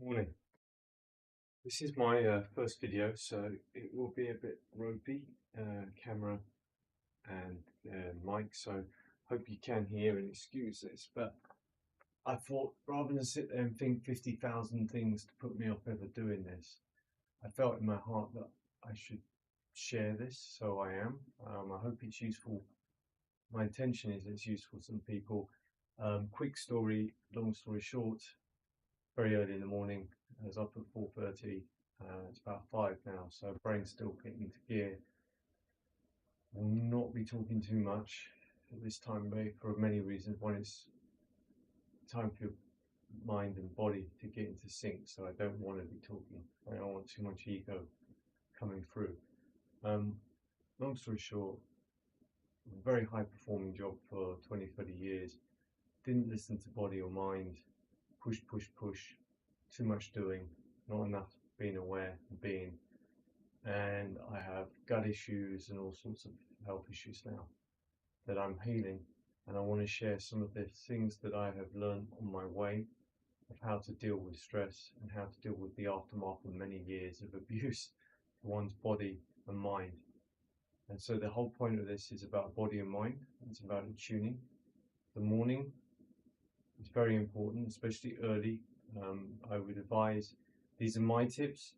Morning. This is my first video, so it will be a bit ropey, camera and mic, so hope you can hear and excuse this. But I thought rather than sit there and think 50,000 things to put me off ever doing this, I felt in my heart that I should share this, so I am. I hope it's useful. My intention is it's useful to some people. Quick story, long story short, very early in the morning. I was up at 4:30. It's about 5 now, so brain's still getting into gear. Will not be talking too much at this time of day for many reasons. One, it's time for your mind and body to get into sync, so I don't want to be talking. I don't want too much ego coming through. Um, Long story short, very high performing job for 20, 30 years. Didn't listen to body or mind. Push, push, push. Too much doing, not enough being aware and being. And I have gut issues and all sorts of health issues now that I'm healing. And I want to share some of the things that I have learned on my way of how to deal with stress and how to deal with the aftermath of many years of abuse to one's body and mind. And so the whole point of this is about body and mind. It's about tuning. The morning is very important, especially early. I would advise, these are my tips.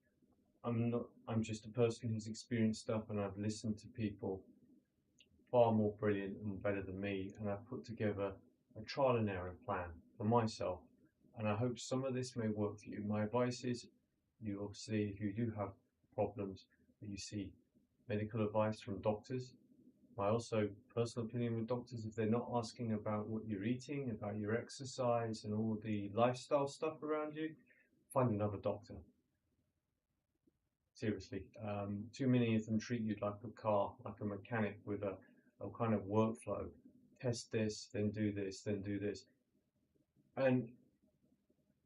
I'm just a person who's experienced stuff, and I've listened to people far more brilliant and better than me, and I've put together a trial and error plan for myself, and I hope some of this may work for you. My advice is, you obviously, if you do have problems, that you see medical advice from doctors. My also personal opinion with doctors, if they're not asking about what you're eating, about your exercise and all the lifestyle stuff around you, find another doctor. Seriously, too many of them treat you like a car, like a mechanic with a kind of workflow. Test this, then do this, then do this. And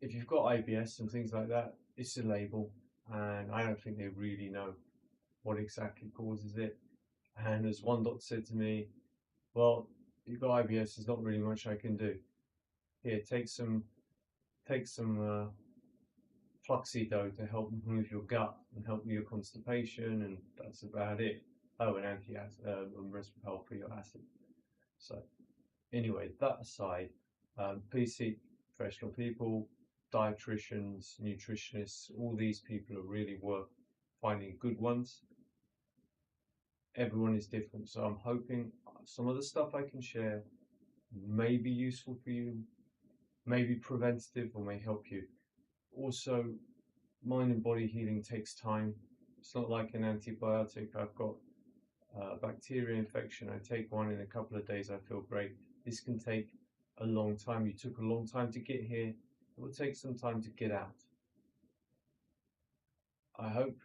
if you've got IBS and things like that, it's a label, and I don't think they really know what exactly causes it. And as one doctor said to me, well, you've got IBS, there's not really much I can do. Here, take some Fluxido to help move your gut and help with your constipation, and that's about it. Oh, and anti-acid, resveratrol for your acid. So, anyway, that aside, please see professional people, dietitians, nutritionists. All these people are really worth finding good ones. Everyone is different, so I'm hoping some of the stuff I can share may be useful for you, may be preventative, or may help you. Also, mind and body healing takes time. It's not like an antibiotic. I've got a bacteria infection. I take one in a couple of days, I feel great. This can take a long time. You took a long time to get here. It will take some time to get out. I hope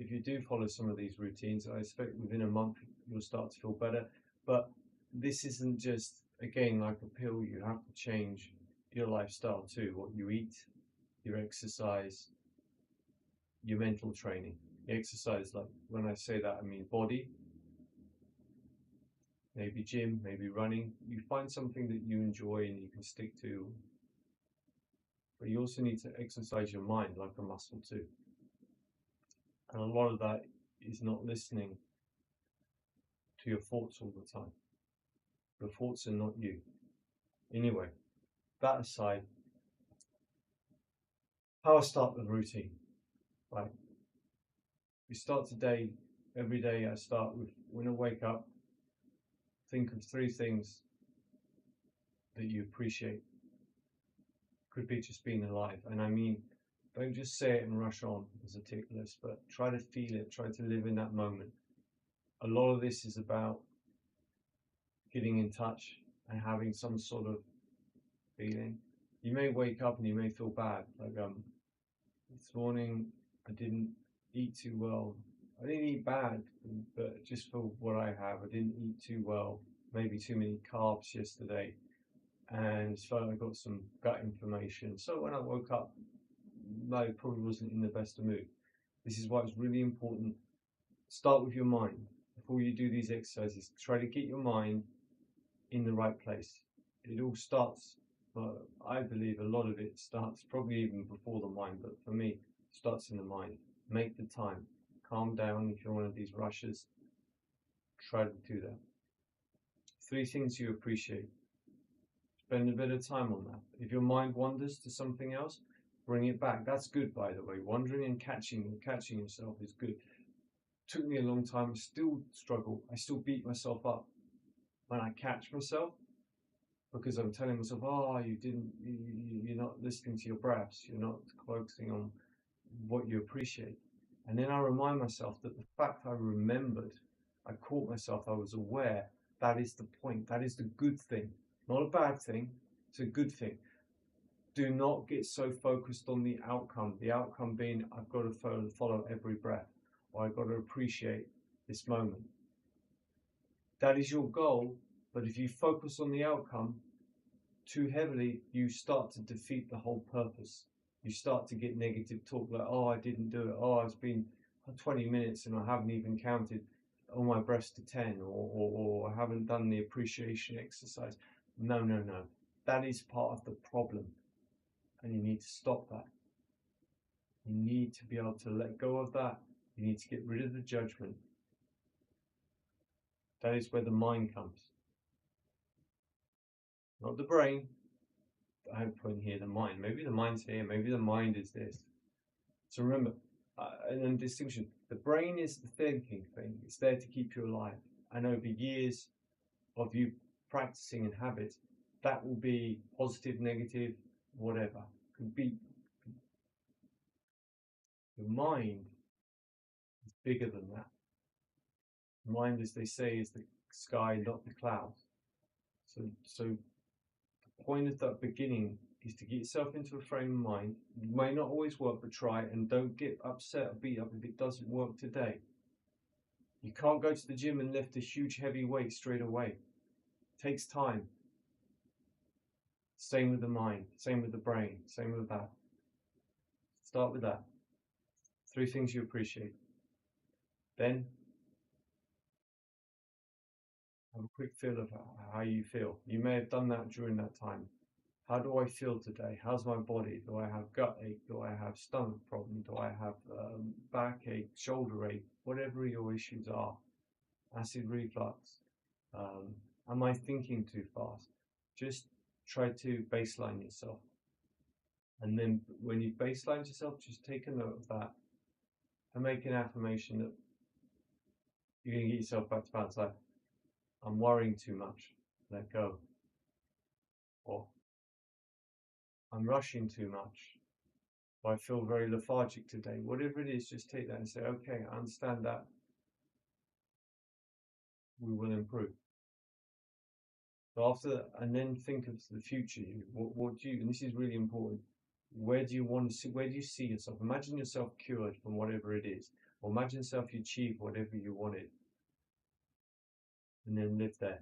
if you do follow some of these routines, I expect within a month you'll start to feel better. But this isn't just, again, like a pill. You have to change your lifestyle too, what you eat, your exercise, your mental training. Exercise, like when I say that, I mean body, maybe gym, maybe running. You find something that you enjoy and you can stick to. But you also need to exercise your mind like a muscle too. And a lot of that is not listening to your thoughts all the time. Your thoughts are not you. Anyway, that aside, how I start the routine. Right. We start today, every day I start with, when I wake up, think of 3 things that you appreciate. Could be just being alive. And I mean, don't just say it and rush on as a tick list, but try to feel it, try to live in that moment. A lot of this is about getting in touch and having some sort of feeling. You may wake up and you may feel bad, like this morning I didn't eat too well. I didn't eat bad, but just for what I have, I didn't eat too well. Maybe too many carbs yesterday, and so I got some gut inflammation. So when I woke up, I probably wasn't in the best of mood. This is why it's really important. Start with your mind before you do these exercises. Try to get your mind in the right place. It all starts but I believe a lot of it starts probably even before the mind, but for me, it starts in the mind. Make the time. Calm down if you're one of these rushers. Try to do that. 3 things you appreciate. Spend a bit of time on that. If your mind wanders to something else, bring it back. That's good, by the way. Wandering and catching yourself is good. Took me a long time. I still struggle. I still beat myself up when I catch myself, because I'm telling myself, oh, you're not listening to your breaths. You're not focusing on what you appreciate. And then I remind myself that the fact I remembered, I caught myself, I was aware, that is the point. That is the good thing. Not a bad thing. It's a good thing. Do not get so focused on the outcome. The outcome being, I've got to follow every breath, or I've got to appreciate this moment. That is your goal, but if you focus on the outcome too heavily, you start to defeat the whole purpose. You start to get negative talk like, oh, I didn't do it. Oh, it's been 20 minutes and I haven't even counted all my breaths to 10, or I haven't done the appreciation exercise. No. That is part of the problem. And you need to stop that. You need to be able to let go of that. You need to get rid of the judgment. That is where the mind comes. Not the brain. I have put in here the mind. Maybe the mind's here. Maybe the mind is this. So remember, and then distinction. The brain is the thinking thing. It's there to keep you alive. And over years of you practicing and habit, that will be positive, negative, whatever. Could be. The mind is bigger than that. The mind, as they say, is the sky, not the clouds. So the point of that beginning is to get yourself into a frame of mind. It may not always work, but try, and don't get upset or beat up if it doesn't work today. You can't go to the gym and lift a huge heavy weight straight away. It takes time. Same with the mind, same with the brain, same with that. Start with that. 3 things you appreciate. Then have a quick feel of how you feel. You may have done that during that time. How do I feel today? How's my body? Do I have gut ache? Do I have stomach problem? Do I have backache, shoulder ache? Whatever your issues are. Acid reflux. Am I thinking too fast? Just try to baseline yourself. And then when you baseline yourself, just take a note of that and make an affirmation that you're going to get yourself back to balance. Like, I'm worrying too much. Let go. Or I'm rushing too much. Or I feel very lethargic today. Whatever it is, just take that and say, okay, I understand that. We will improve. So after that, and then think of the future. What do you, and this is really important, where do you want to see, where do you see yourself? Imagine yourself cured from whatever it is, or imagine yourself you achieve whatever you wanted, and then live there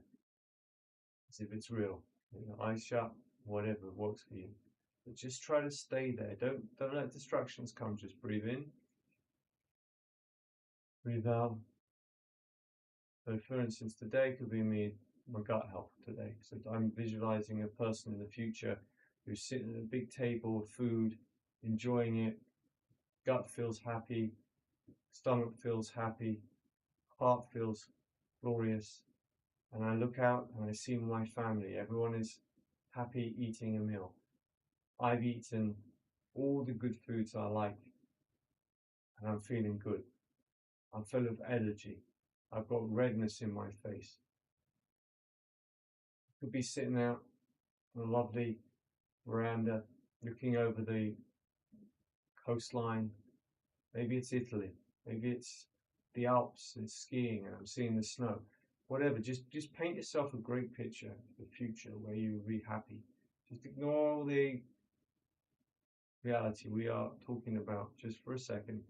as if it's real. Eyes shut, whatever works for you. But just try to stay there. Don't let distractions come. Just breathe in, breathe out. So for instance, today could be my gut health today. So I'm visualizing a person in the future who's sitting at a big table of food, enjoying it. Gut feels happy, stomach feels happy, heart feels glorious. And I look out and I see my family. Everyone is happy eating a meal. I've eaten all the good foods I like, and I'm feeling good. I'm full of energy. I've got redness in my face. I could be sitting out on a lovely veranda looking over the coastline. Maybe it's Italy. Maybe it's the Alps and skiing and I'm seeing the snow. Whatever, just paint yourself a great picture of the future where you'll be happy. Just ignore all the reality we are talking about just for a second,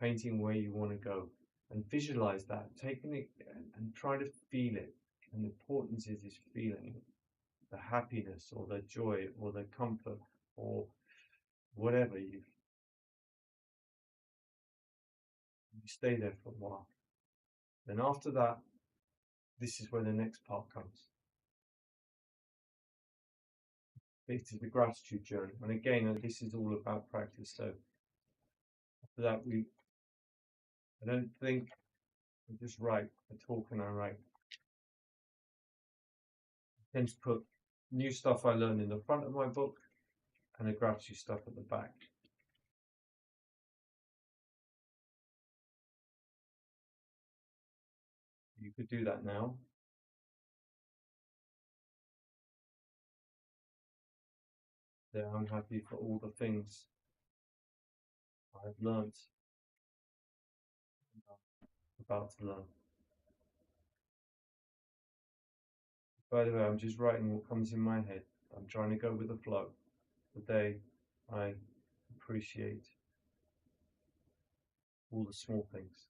painting where you want to go and visualize that, taking it and try to feel it. And the importance is feeling it, the happiness or the joy or the comfort or whatever. You stay there for a while. Then after that, this is where the next part comes. bit is the gratitude journey. And again, this is all about practice. So after that, I don't think I just write. I talk and I write. I tend to put new stuff I learned in the front of my book and the gratitude stuff at the back. You could do that now. That I'm happy for all the things I've learned, about to learn. By the way, I'm just writing what comes in my head. I'm trying to go with the flow. Today, I appreciate all the small things.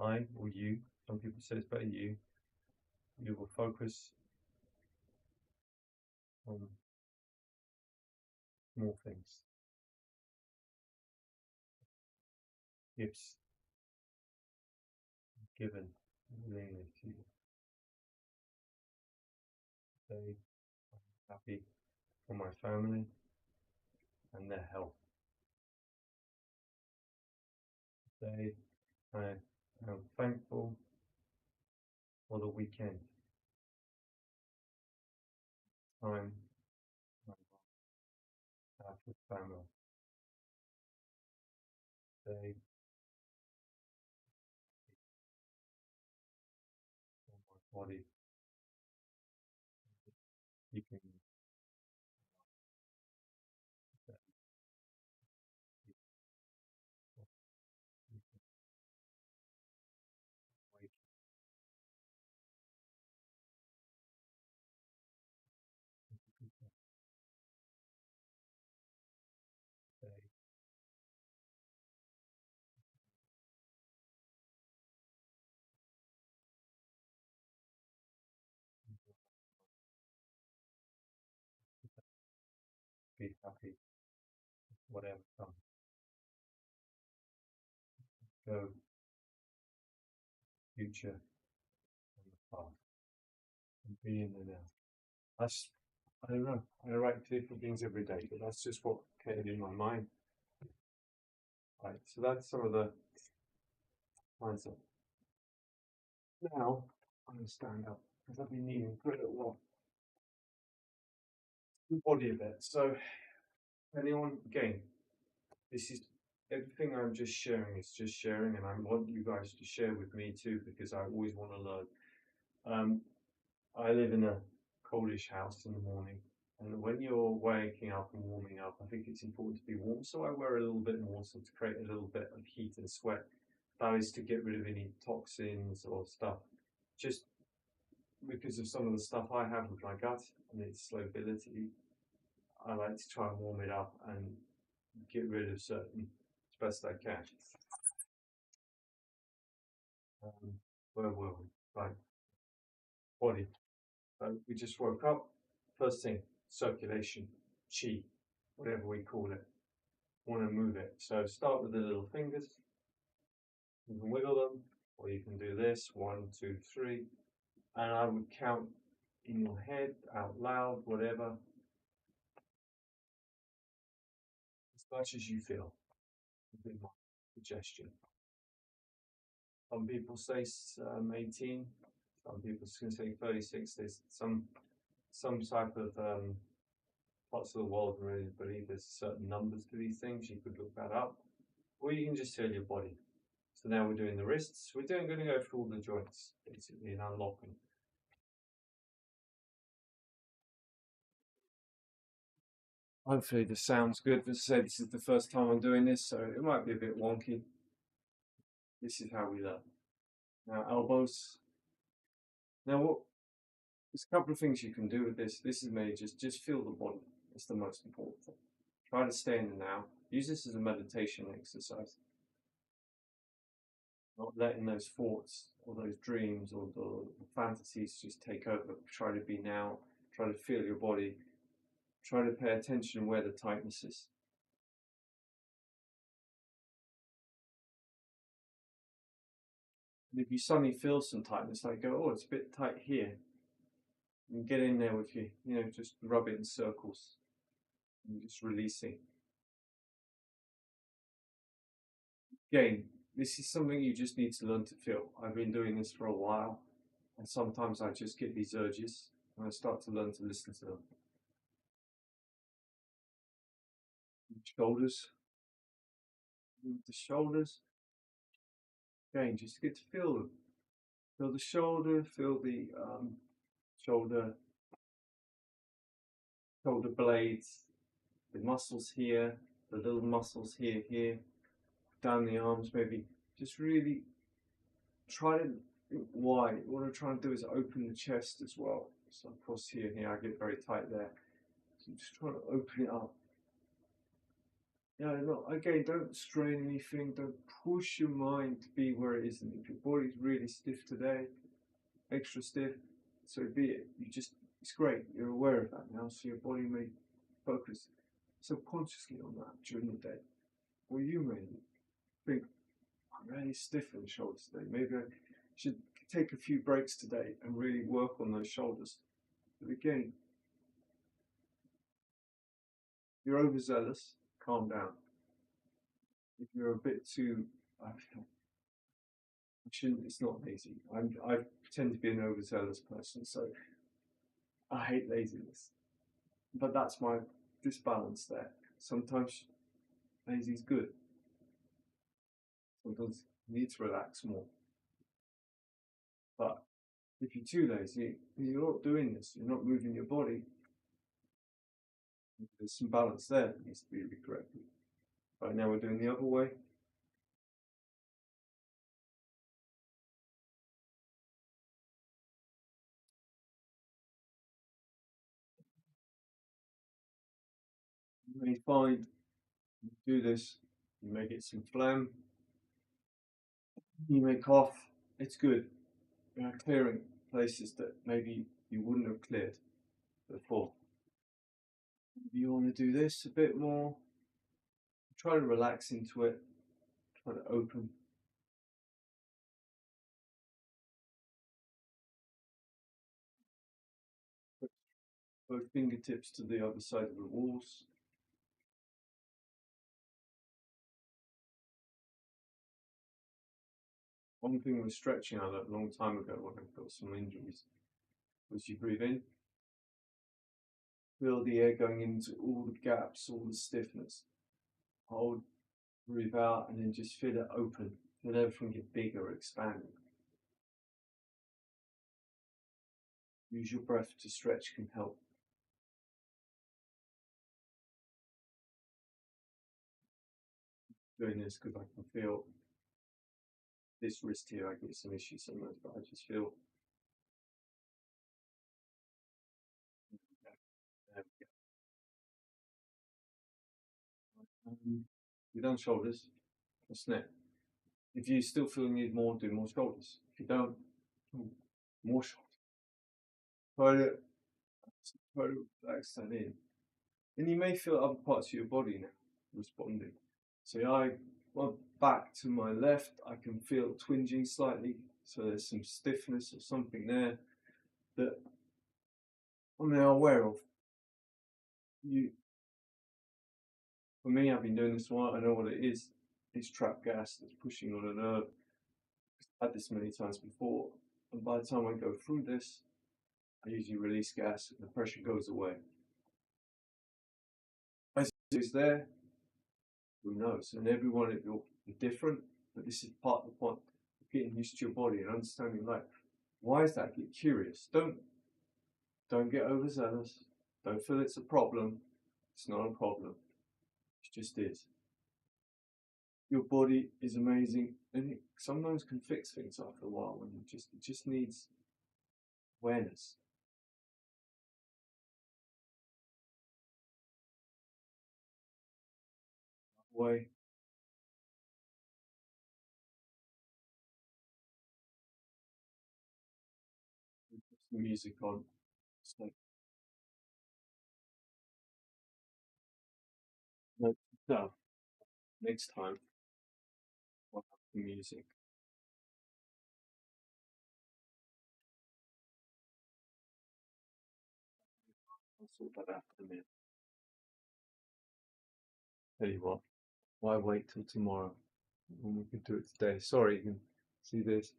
I or you, some people say it's better you will focus on small things. Gifts given willingly to you. Today, I'm happy for my family and their health. Today, I am thankful for the weekend. Time I have with family. Today, for my body keeping awake today, be happy, whatever comes. Go, future, and the past. And be in the now. That's, I don't know. I write different things every day, but that's just what came in my mind. Right, so that's some of the mindset. Now I'm going to stand up because I've been kneeling for a little while. The body a bit. So, anyone, again, this is everything I'm just sharing is just sharing, and I want you guys to share with me too because I always want to learn. I live in a coldish house in the morning, and when you're waking up and warming up, I think it's important to be warm. So I wear a little bit more, so to create a little bit of heat and sweat. That is to get rid of any toxins or stuff. Just because of some of the stuff I have with my gut and its slow ability, I like to try and warm it up and get rid of certain as best I can. Where were we? Right, body. We just woke up. First thing, circulation, chi, whatever we call it. Want to move it. So start with the little fingers. You can wiggle them, or you can do this 1, 2, 3. And I would count in your head, out loud, whatever, as much as you feel. Would be my suggestion. Some people say 18. Some people can say 36. There's some type of parts of the world really believe there's certain numbers to these things. You could look that up, or you can just feel your body. So now we're doing the wrists. We're going to go through all the joints basically and unlocking. Hopefully this sounds good. As I said, this is the first time I'm doing this, so it might be a bit wonky. This is how we learn. Now elbows. Now what? There's a couple of things you can do with this. This is me. Just feel the body. It's the most important thing. Try to stay in the now. Use this as a meditation exercise. Not letting those thoughts or those dreams or the fantasies just take over. Try to be now. Try to feel your body. Try to pay attention where the tightness is. And if you suddenly feel some tightness, like go, oh, it's a bit tight here, and get in there with you, just rub it in circles and just releasing. Again, this is something you just need to learn to feel. I've been doing this for a while, and sometimes I just get these urges, and I start to learn to listen to them. Shoulders, the shoulders. Again, just get to feel them. Feel the shoulder, feel the shoulder blades, the muscles here, the little muscles here, down the arms maybe. Just really try to wide. What I'm trying to do is open the chest as well. So across here, I get very tight there. So I'm just trying to open it up. Yeah, no, again, don't strain anything. Don't push your mind to be where it isn't. If your body's really stiff today, extra stiff, so be it. It's great. You're aware of that now, so your body may focus subconsciously on that during the day. Or you may think, I'm really stiff in the shoulders today. Maybe I should take a few breaks today and really work on those shoulders. But again, if you're overzealous, calm down. If you're a bit too, I shouldn't. It's not lazy. I tend to be an overzealous person, so I hate laziness. But that's my disbalance there. Sometimes lazy is good. Sometimes you need to relax more. But if you're too lazy, you're not doing this. You're not moving your body. There's some balance there that needs to be corrected. Right now we're doing the other way. You may find you do this, you may get some phlegm, you may cough. It's good. You're clearing places that maybe you wouldn't have cleared before. Maybe you want to do this a bit more. Try to relax into it. Try to open. Put both fingertips to the other side of the walls. One thing with stretching I learned a long time ago when I've got some injuries was you breathe in, feel the air going into all the gaps, all the stiffness. Hold, breathe out, and then just feel it open. Feel everything get bigger, expanding. Use your breath to stretch can help. Doing this because I can feel this wrist here. I get some issues sometimes, but I just feel. You've done shoulders, what's next? If you still feel you need more, do more shoulders. If you don't, more shoulders. Try to relax that in. And you may feel other parts of your body now responding. So I went back to my left, I can feel twinging slightly. So there's some stiffness or something there that I'm now aware of. For me, I've been doing this a while, I know what it is. It's trapped gas that's pushing on a nerve. I've had this many times before, and by the time I go through this, I usually release gas and the pressure goes away. As it's there, who knows? And everyone it will be different, but this is part of the point of getting used to your body and understanding life. Why is that? Get curious. Don't get overzealous. Don't feel it's a problem. It's not a problem. It just is. Your body is amazing, and it sometimes can fix things after a while when it just needs awareness. Way put some music on. So no, next time I'll have the music. I'll sort that out in a minute. Tell you what, why wait till tomorrow when we can do it today? Sorry, you can see this.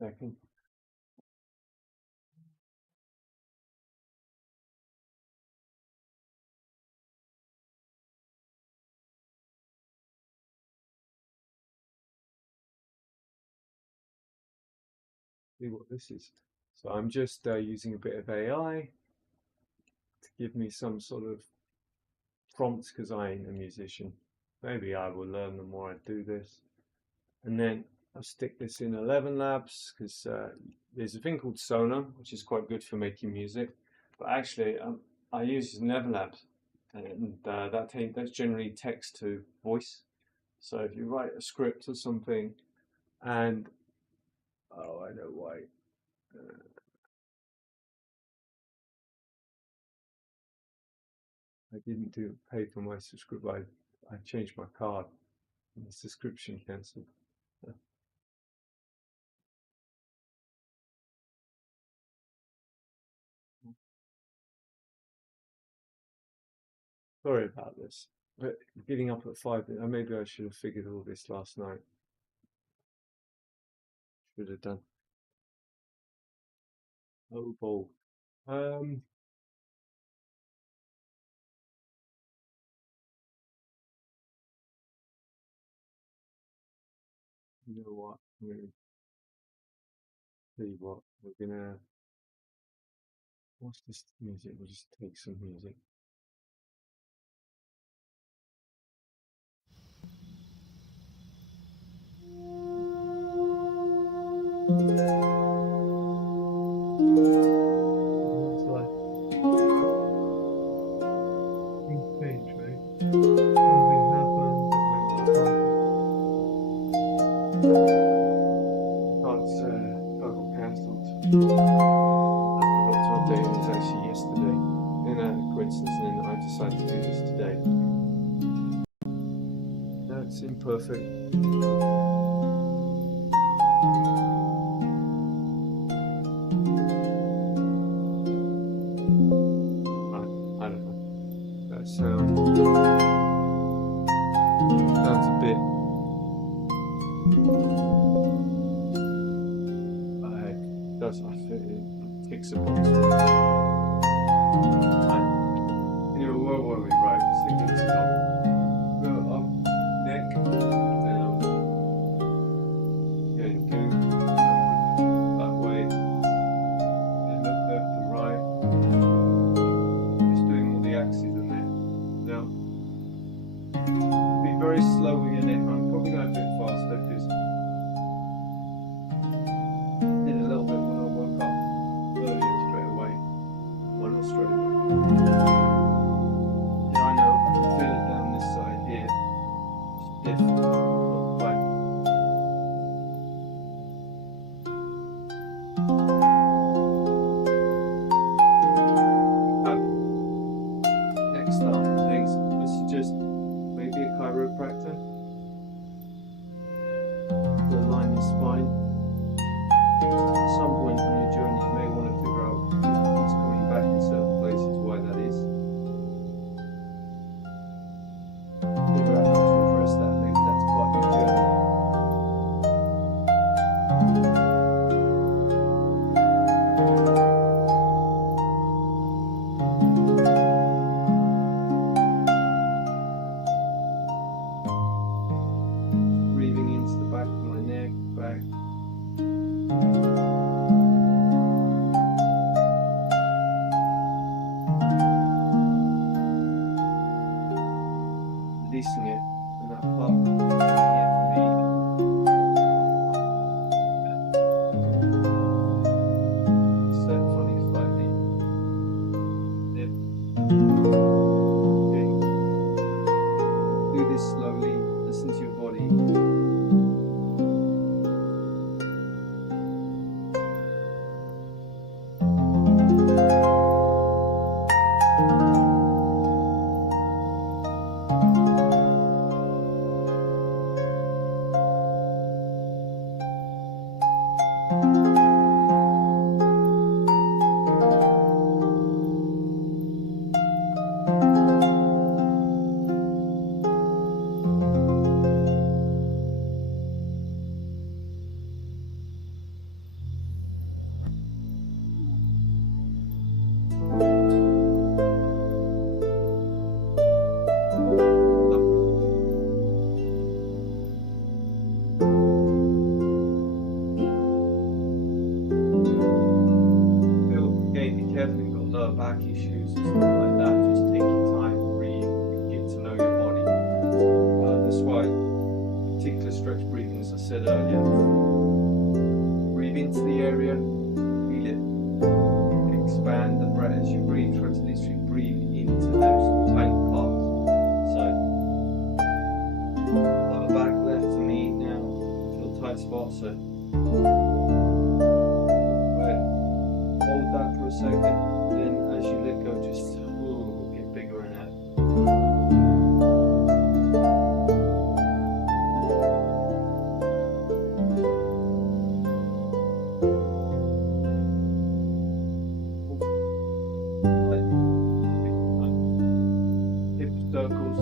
Second. See what this is. So I'm just using a bit of AI to give me some sort of prompts because I ain't a musician. Maybe I will learn the more I do this. And then I'll stick this in 11 Labs because there's a thing called Sonar, which is quite good for making music. But actually, I use 11 Labs, and that's generally text to voice. So if you write a script or something, and oh, I know why. I didn't pay for my subscription. I changed my card, and the subscription cancelled. Sorry about this. But getting up at 5, maybe I should have figured all this last night. Should have done. Oh, bold. You know what? I'm gonna tell you what. We're gonna. What's this music? We'll just take some music. It's like things change, right? Something happened that meant I got cancelled. I forgot to update. It was actually yesterday. In a coincidence, and then I decided to do this today. That's imperfect. I don't know. That sounds a bit. Does I think it ticks a box. Anyway, where were we? Right, singing this up. Go up, neck, down, going that way, and look left and right. Just doing all the axes in there. Now, be very slow with your neck. I'm probably going a bit faster because did a little bit when I woke up earlier straight away. Well, not straight away. Yeah, I know. I can feel it down this side here. Stiff, not quite. Next up, this is just maybe a chiropractor. To align your spine. At some point on your journey, you may want to figure out if it's coming back in certain places, why that is. Figure out how to address that. Maybe that's part of your journey. Breathing into the back of my neck, back. Releasing it, and that But here for me, set funny slightly. Dip. Okay. Do this slowly. Listen to your body. Back issues and stuff like that, just take your time, breathe, get to know your body. That's why particular stretch breathing, as I said earlier, breathe into the area, feel it, expand the breath as you breathe, try to literally breathe into those tight parts. So lower back left to me now, feel tight spots, so hold that for a second. Then as you let go, just get bigger and out. Hip circles.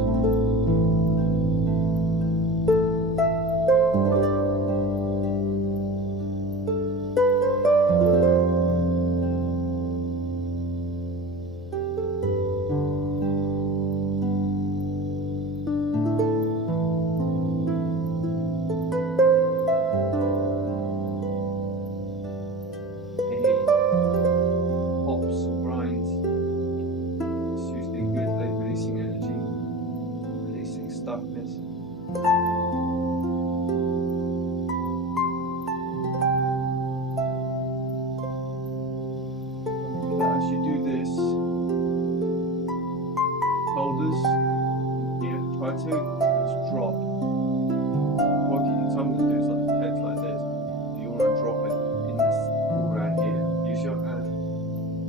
Stuckness. As you do this, shoulders here, try to just drop. What you can sometimes do is like the head like this. You want to drop it in this around here. Use your hand,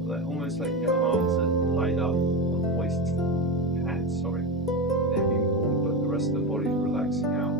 like almost like your arms are tied up on the waist. Hands, sorry. They're being pulled, but the rest of the body is relaxing out.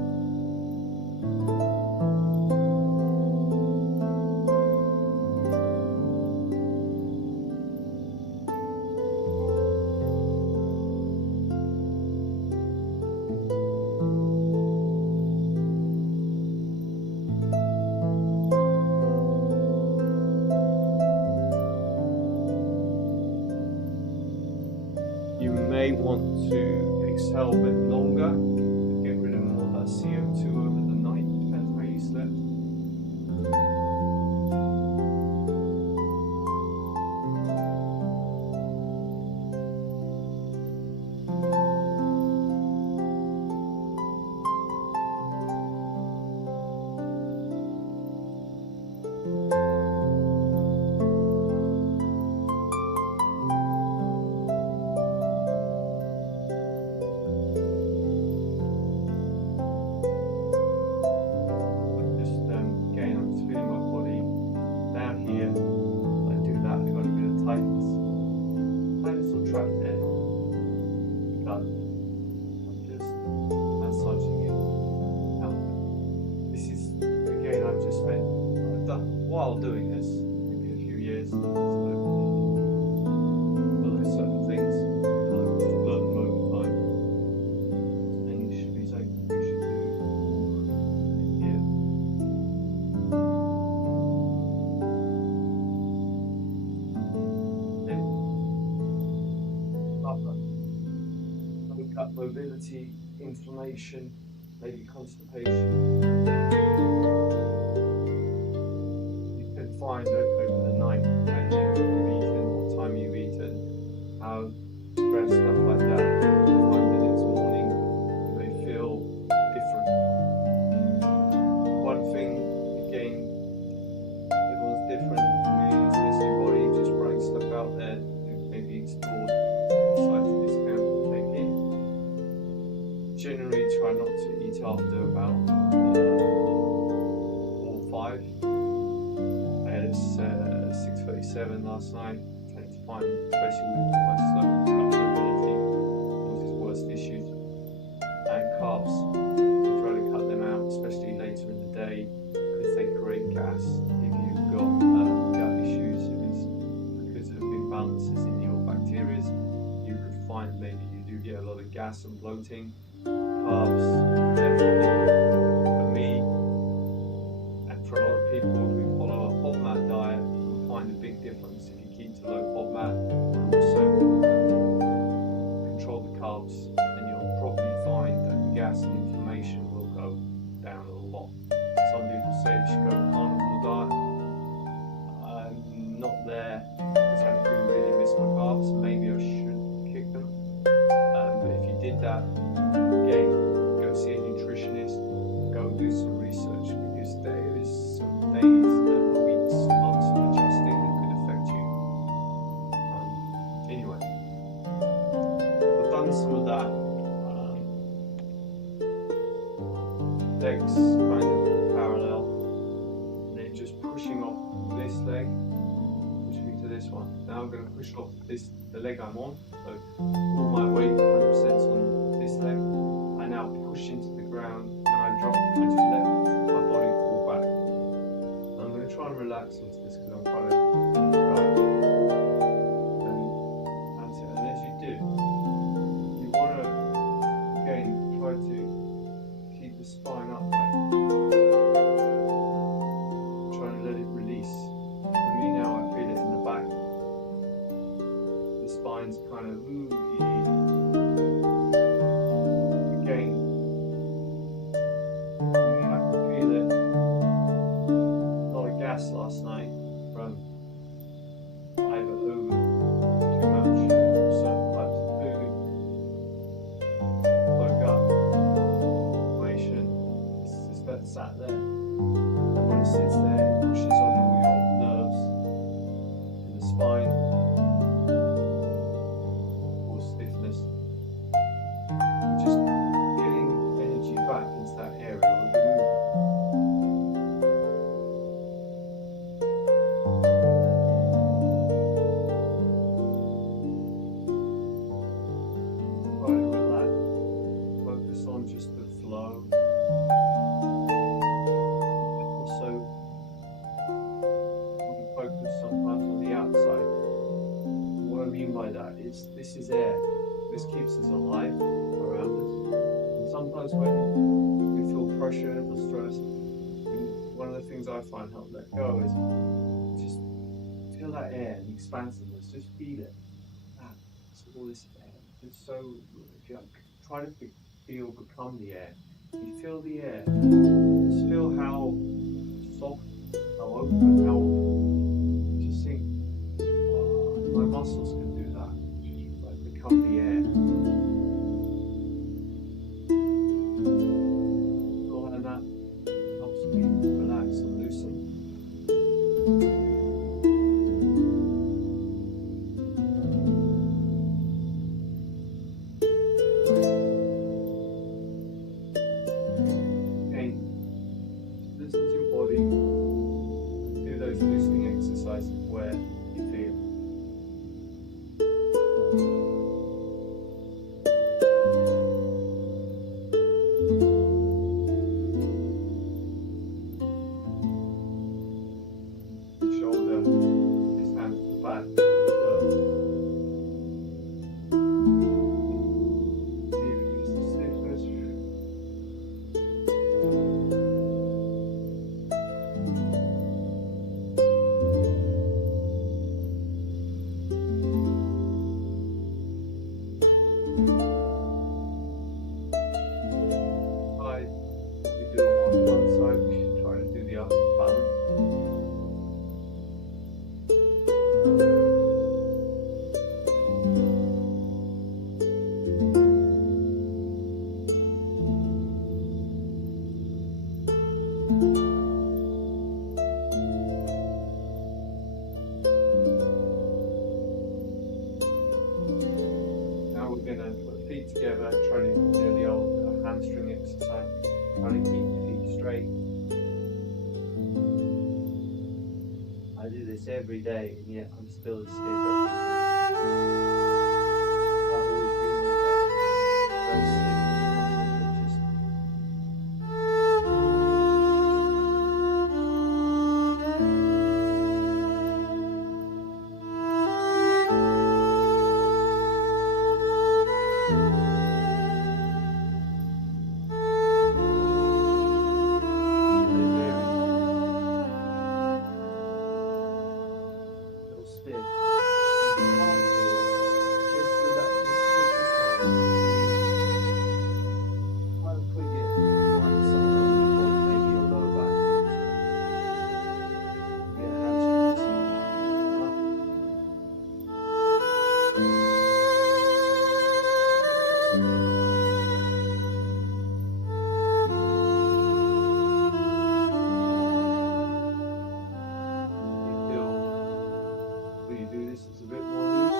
You may want to exhale a bit longer to get rid of more of that CO2 over the night, depends how you slept. While doing this, maybe a few years, so learn certain things, just learn them over time, and you should be saying you should do here. Then upper, cut mobility, inflammation, maybe constipation. Find over the night when you've eaten, what time you've eaten, how stressed, stuff like that. Find the next morning you may feel generally try not to eat after about 4 or 5. I had a 6:37 last night. I tend to find, especially with my slow gut mobility, causes worst issues. And carbs, I try to cut them out, especially later in the day, because they create gas. If you've got gut issues, it is because of imbalances in your bacteria. You could find maybe you do get a lot of gas and bloating. Carbs, definitely, for me, and for a lot of people who follow a FODMAP diet, you'll find a big difference if you keep to low FODMAP and also control the carbs, and you'll probably find that the gas and inflammation will go down a lot. Some people say you should go carnivore diet. I'm not there because I do really miss my carbs. Maybe I should kick them. But if you did that, again, go see a nutritionist, go do some research, because there is some days, weeks, months of adjusting that could affect you. Anyway, I've done some of that. Legs kind of parallel, and then just pushing off this leg, pushing me to this one. Now I'm going to push off the leg I'm on, so all my weight 100% on this leg. I now push into the ground and I drop, I just let my body fall back. I'm going to try and relax into this because I'm quite a guy. And that's it. And as you do, you want to, again, try to keep the spine upright. Try and let it release. For me now, I feel it in the back. The spine's kind of again. I could feel it. A lot of gas last night from either over too much certain types of food, low gut inflammation. It's better sat there. And when it sits there, it pushes on all your nerves in the spine, cause stiffness. Just getting energy back into that area with the movement. Try to relax. Focus on just the flow. Also, we can focus sometimes on the outside. What I mean by that is this is air. This keeps us alive around us. And sometimes when we feel pressured or stressed, one of the things I find help let go is just feel that air, the expansiveness, just feel it. That's all this air. It's so, if you try to become the air, you feel the air, just feel how soft, how open, how, just think, my muscles can do that, just like become the air. And that helps me relax and loosen. Again, listen to your body and do those loosening exercises where you feel. this every day, and yet I'm still as stiff every morning. I've always been like that. Very stiff muscle stiff. You can't feel, just relax, just take your time. Try and put your mind somewhere on your body, maybe your lower back. Your hamstrings. You feel when you do this, it's a bit more loose.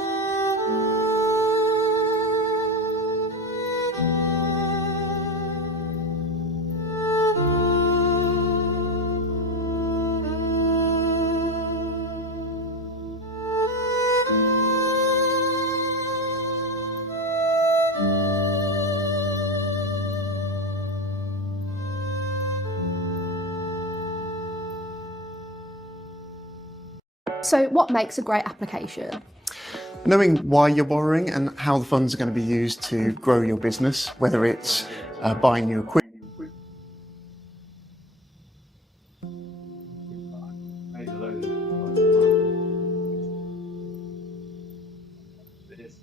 So what makes a great application? Knowing why you're borrowing and how the funds are going to be used to grow your business, whether it's buying new equipment. Made a load of this.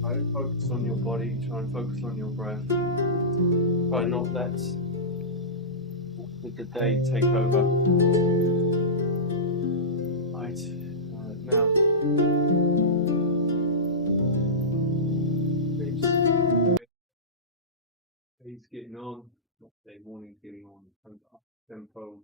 Try and focus on your body, try and focus on your breath. Try not let the day take over. Right, now, day's getting on, not day, morning's getting on, up tempo.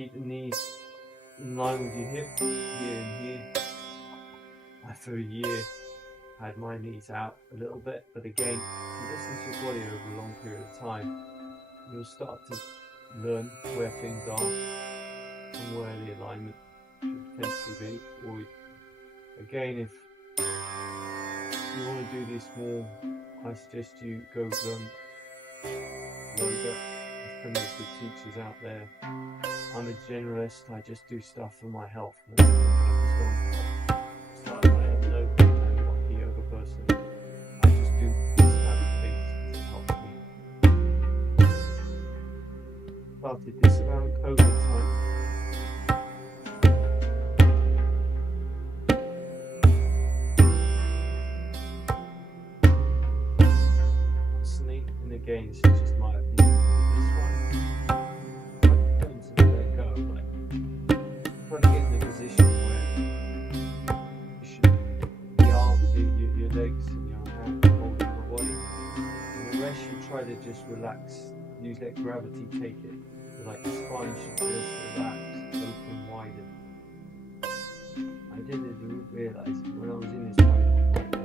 keep the knees in line with your hip, here and here. After a year, I had my knees out a little bit, but again, if you listen to your body over a long period of time, you'll start to learn where things are and where the alignment should potentially be. Or again, if you want to do this more, I suggest you go learn yoga. There's plenty of good teachers out there. I'm a generalist, I just do stuff for my health. So I am no, I'm not a yoga person. I just do this kind of things to help me. Started this around COVID time. And again, it's just my opinion. This one, I don't let go, but trying to get in a position where you should, your arms, your legs and your hands holding your body. And the rest you try to just relax, use that gravity, take it. So like the spine should just relax, open, widen. I didn't realise when I was in this moment like this.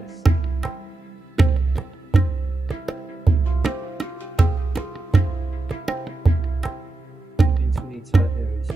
Tight areas.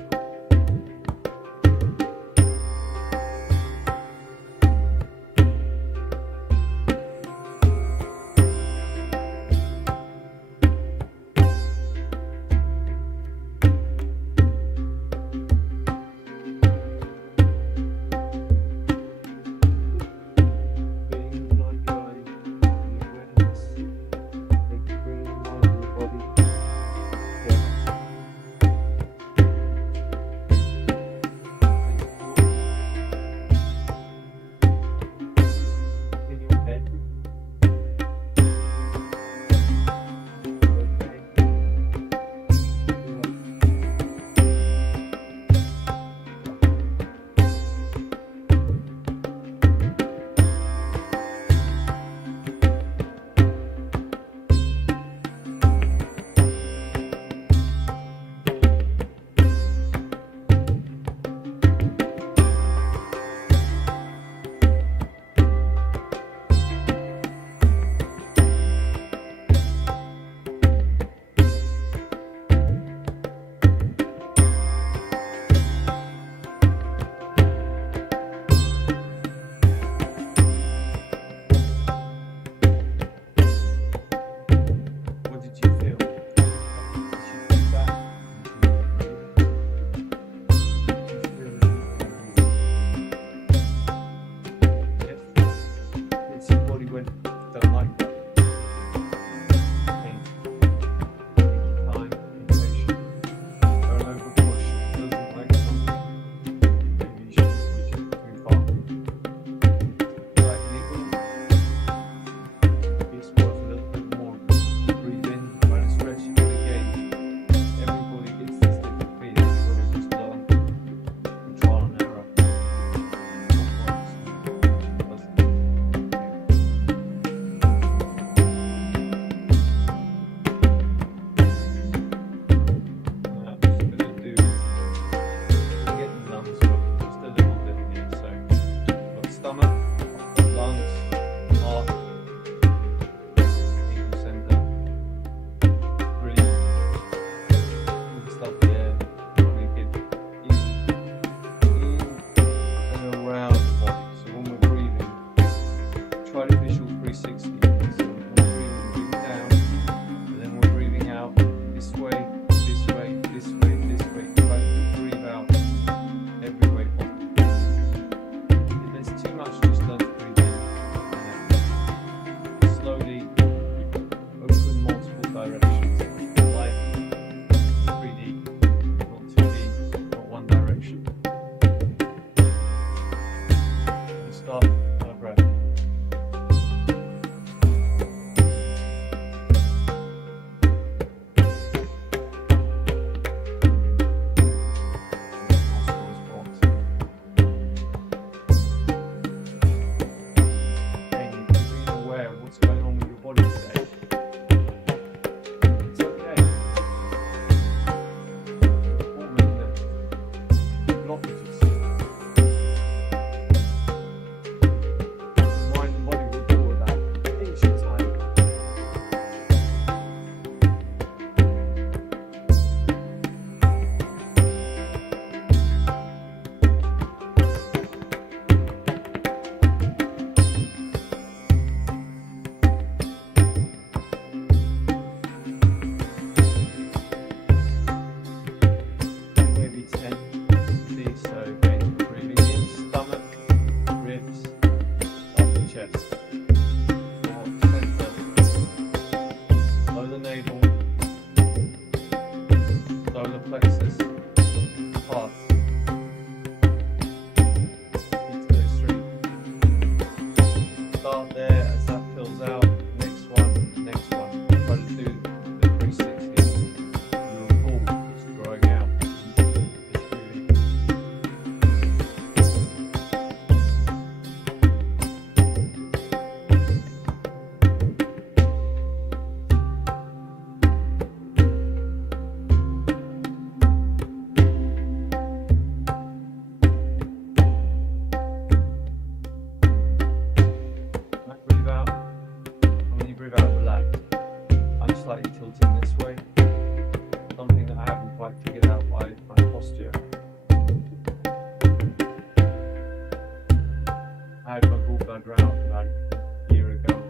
my drought about a year ago.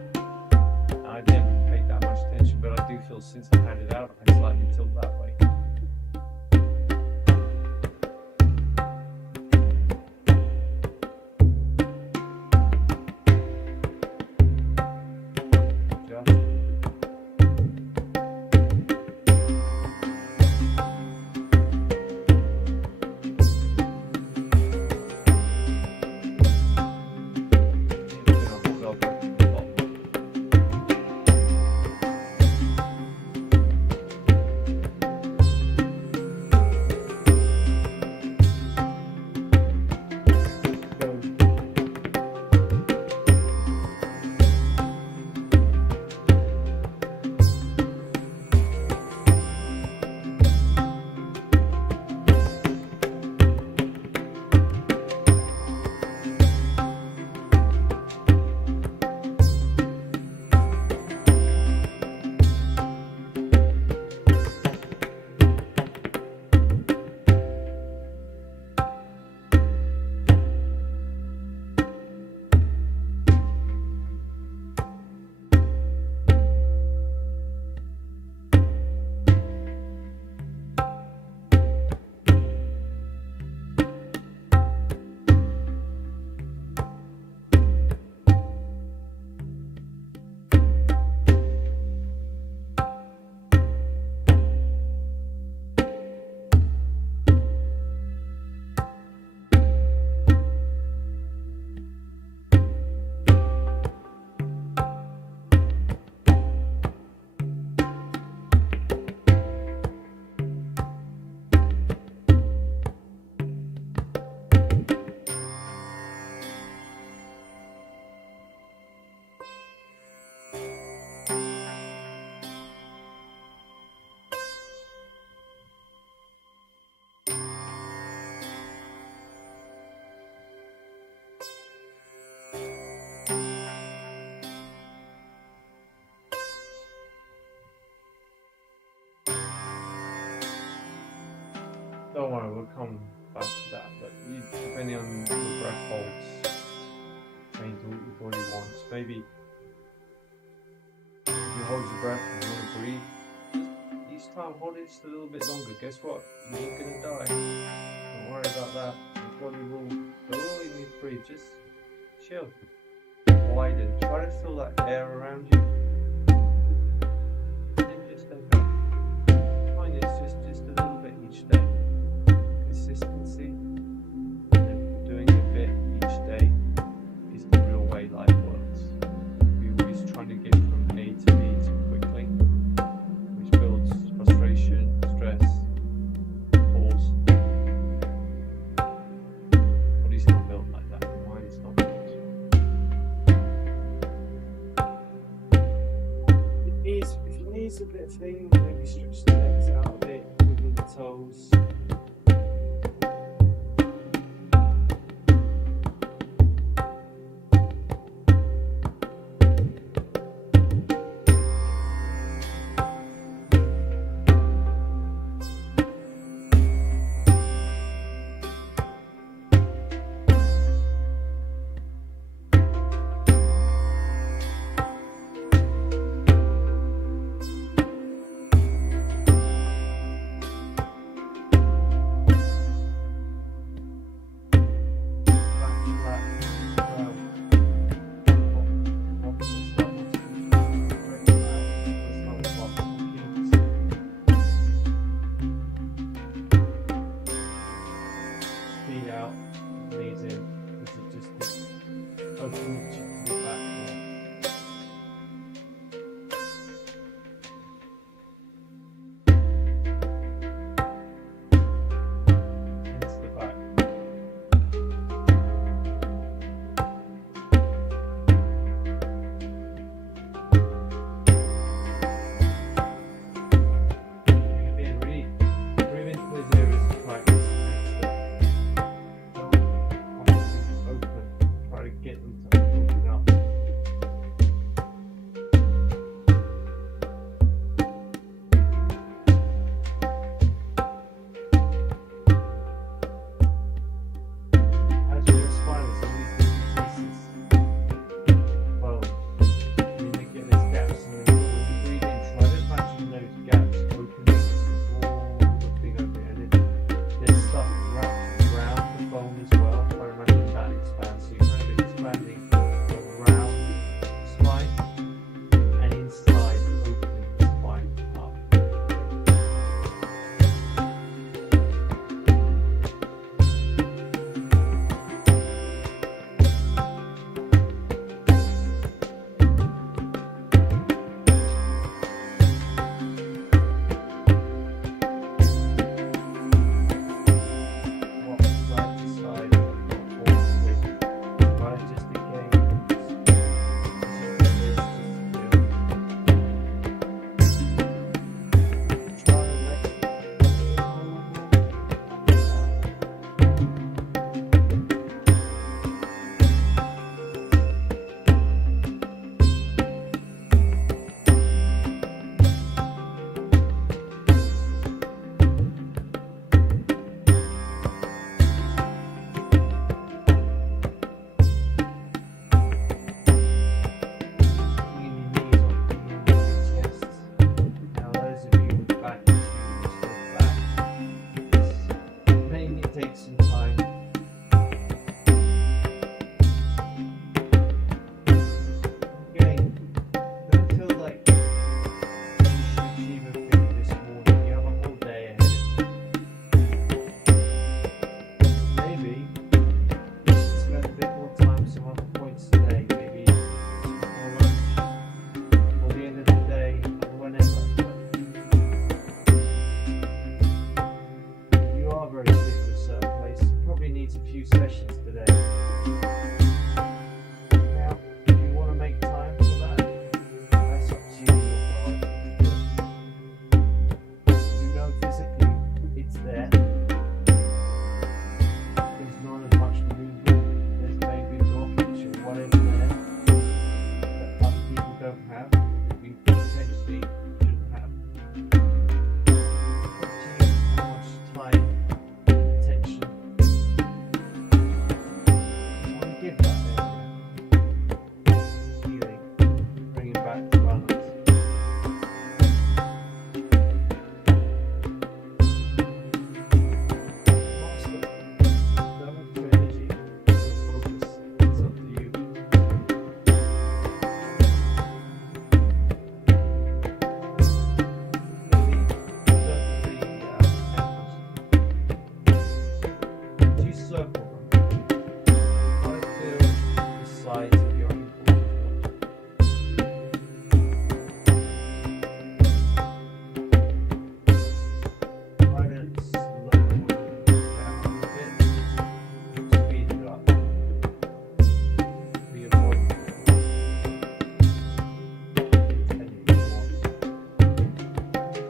I didn't pay that much attention, but I do feel since I had it out, I slightly tilt that way. Don't worry, we'll come back to that, but depending on your breath holds, change what your body wants. Maybe if you hold your breath and you want to breathe, each time hold it just a little bit longer. Guess what? You ain't gonna die. Don't worry about that. Your body will go, oh, you need to breathe. Just chill. Widen. Try to feel that air around you. Then just let go. Find it's just a little bit each day. Consistency and doing a bit each day is the real way life works. We're always trying to get from A to B too quickly, which builds frustration, stress, pause. Body's not built like that, the mind's not built. If it needs a bit of thing, maybe stretch the legs out a bit, wiggle the toes. Feet out, knees in. This is just open the cheek to the back more. Into the back. You're being really into those areas of practice. Try to get them to open few sessions today. Now, if you want to make time for that, that's up to you. You know physically it's there. There's not as much movement. There's maybe a blockage or whatever there that other people don't have. That you potentially shouldn't have. How much time, attention you want to give that area. Healing, bringing back to balance. Master, don't have your energy, your focus. It's up to you. Do you circle them? Try to feel the sides of your ankles. Try to slow it down a bit. Speed it up for your body. Tell you what you want.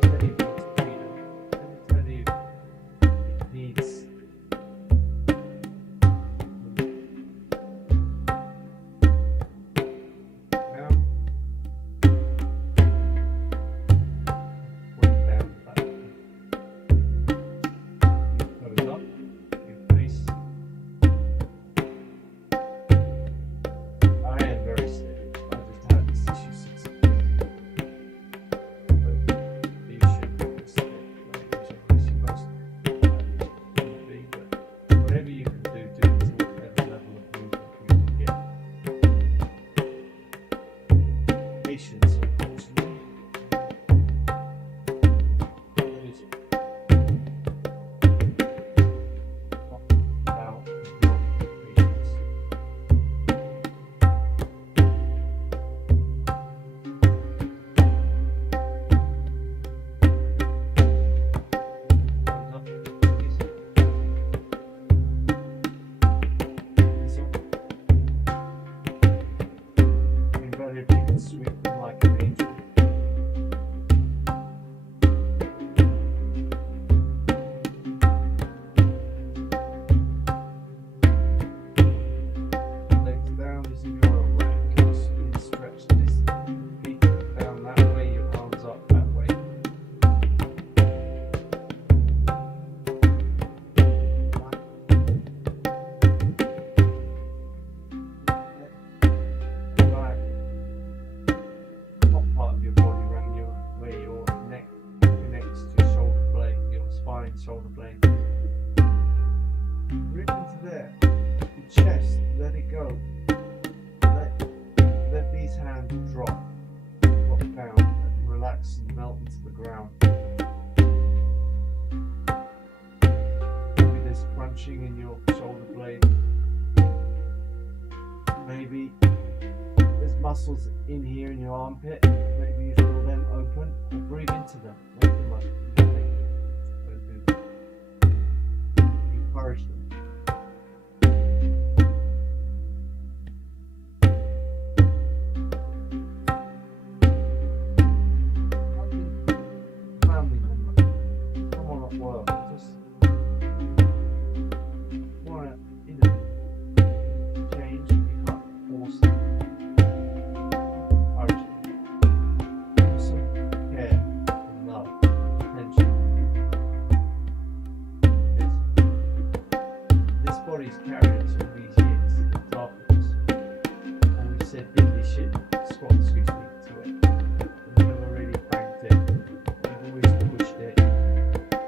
Tell you what's freedom. Tell you it needs. Now, put it down back. You pose up, you face. I am very stiff. I just had this issue since. But you should be stiff. You're supposed to be, but whatever you can do it to whatever level of movement you can get. Patience, unfortunately. Lose it. Out, patience. Enough. Easy. Easy. Even better if you can sweep them like an angel. Legs down as if you're a rat. Stretch this. Feet down that way, your arms up that way. Back. Top part of your body around where your neck connects to your shoulder blade, your spine, shoulder blade. Rip into there. Your chest, let it go. Let these hands drop down and relax and melt into the ground. Maybe there's crunching in your shoulder blade. Maybe there's muscles in here in your armpit. Maybe you feel them open, or breathe into them. Wake them up. Encourage them. Family member, someone at work, just want to, change. You can't force them. Encourage them. Give them some care, and love, attention. This body's carried us all these years of darkness, and we said diddly shit, squat, excuse me, to it. We never really banked it. We've always pushed it.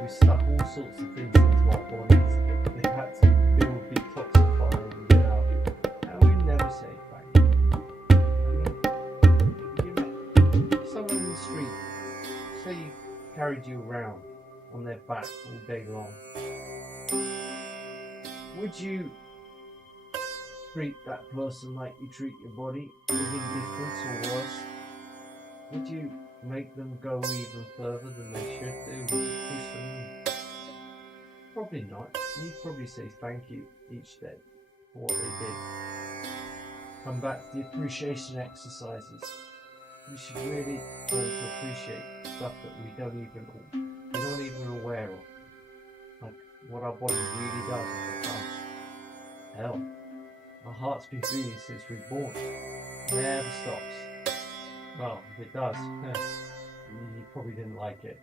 We stuck all sorts of things into our bodies. They had to build detoxifying and get out. And we never say it back. I mean, if someone in the street, say carried you around on their back all day long, would you treat that person like you treat your body, with indifference or worse? Would you make them go even further than they should do? Would you push them Probably not. You'd probably say thank you each day for what they did. Come back to the appreciation exercises. We should really learn to appreciate stuff that we're not even aware of. Like what our body really does all the time. Hell, our heart's been beating since we're born. Never stops. Well, if it does, you probably didn't like it.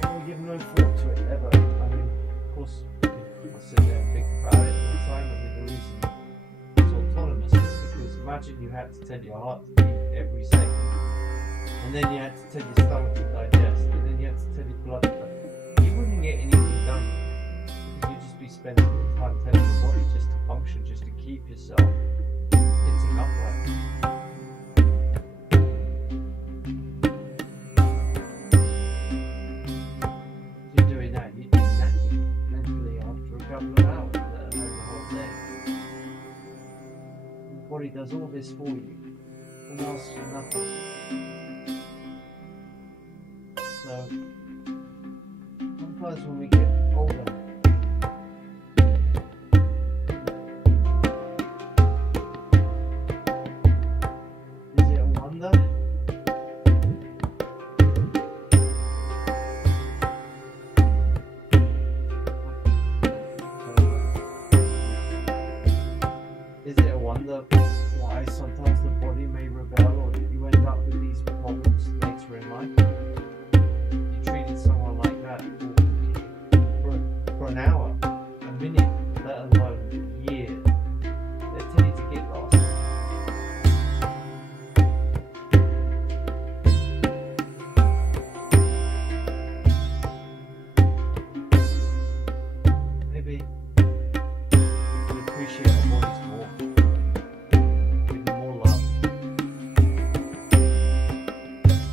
But we give no thought to it ever. I mean, of course, people sit there and think about it all the time, and the reason it's autonomous is because imagine you had to tell your heart to beat every second, and then you had to tell your stomach to digest, and then you had to tell your blood to digest. You wouldn't get anything done. You'd just be spending all the time telling your body just to function, just to keep yourself sitting upright. You're doing that, you'd be knackered mentally after a couple of hours, let alone the whole day. Your body does all this for you and asks for nothing. So, sometimes when we get older, is it a wonder? Is it a wonder why sometimes the body may rebel, or that you end up with these problems later in life? You treated someone like that for an hour, a minute, let alone a year. They tell you to get lost. Maybe we can appreciate our bodies more, give them more love,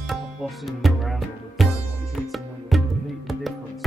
not bossing them around all the time, or treating them with complete indifference.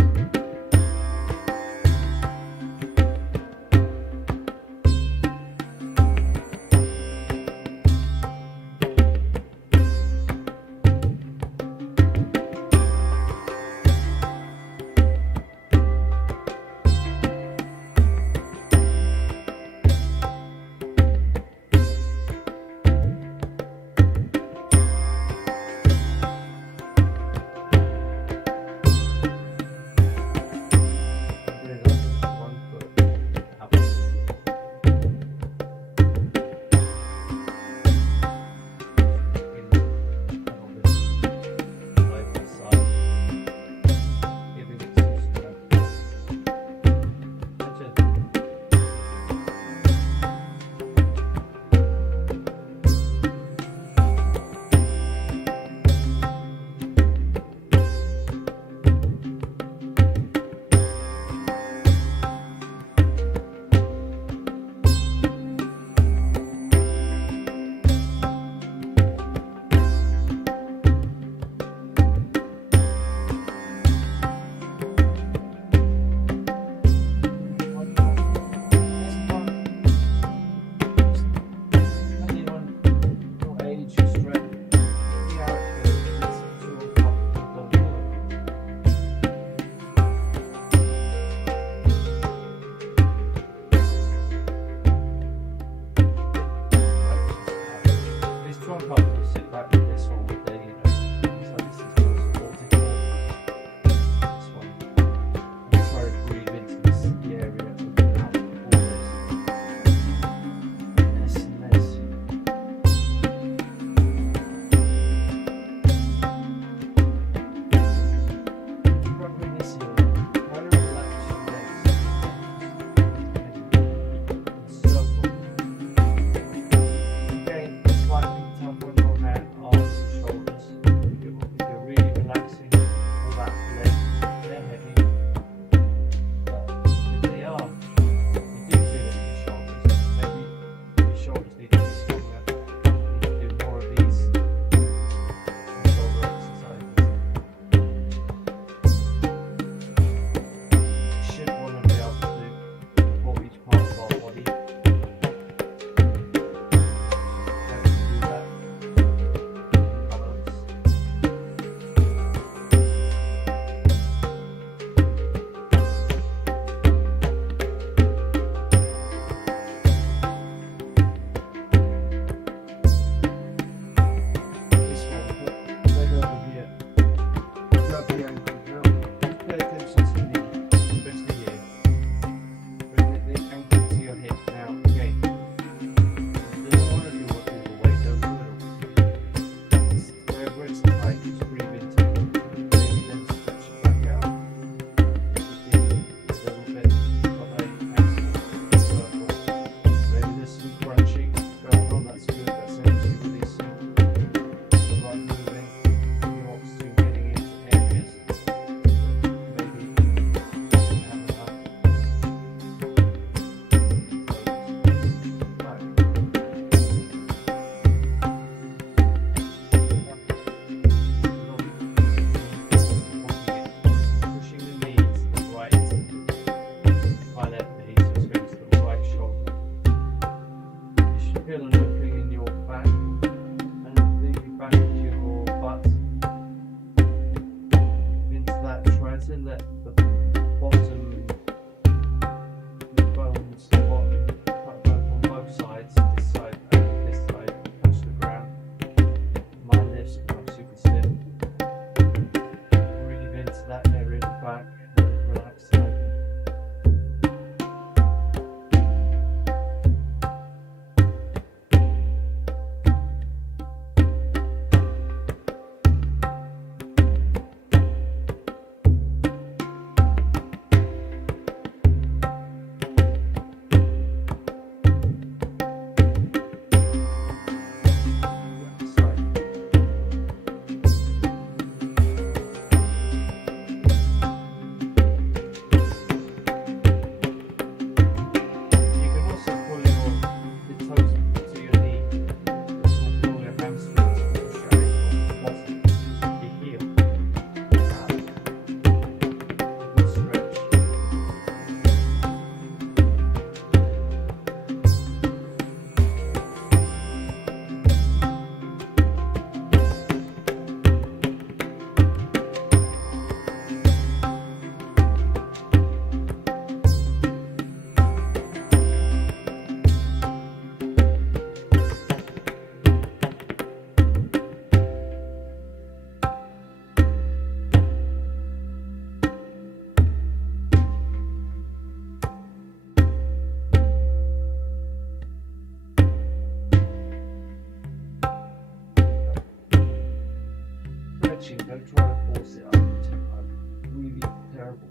watching, don't try to force it up. I'm really terrible.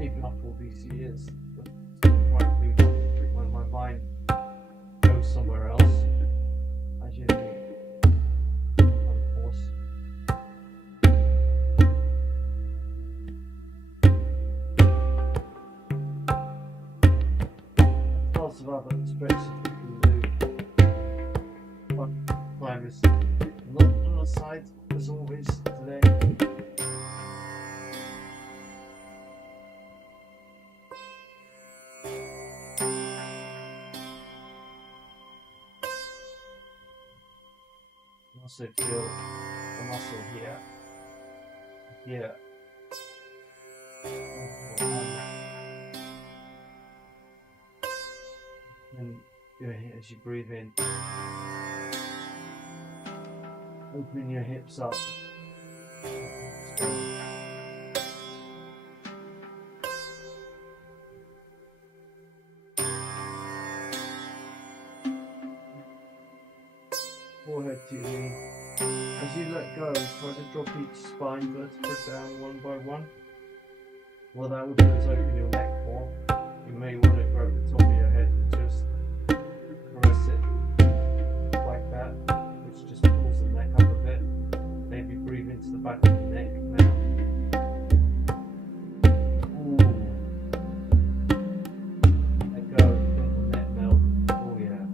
Even after all these years, but trying to do that when my mind goes somewhere else, I generally try to force. Lots of other stretches we can do. But climbers not on the side as always today. Also feel the muscle here. Here. And as you breathe in, open your hips up. Forehead to your knee. As you let go, try to drop each spine vertebra down one by one. What that will do is open your neck more. You may want to grab the top of your head and just caress it like that, which just pulls the neck up a bit. Maybe breathe into the back of the neck now. Ooh. Let go, feel the neck melt. Oh yeah.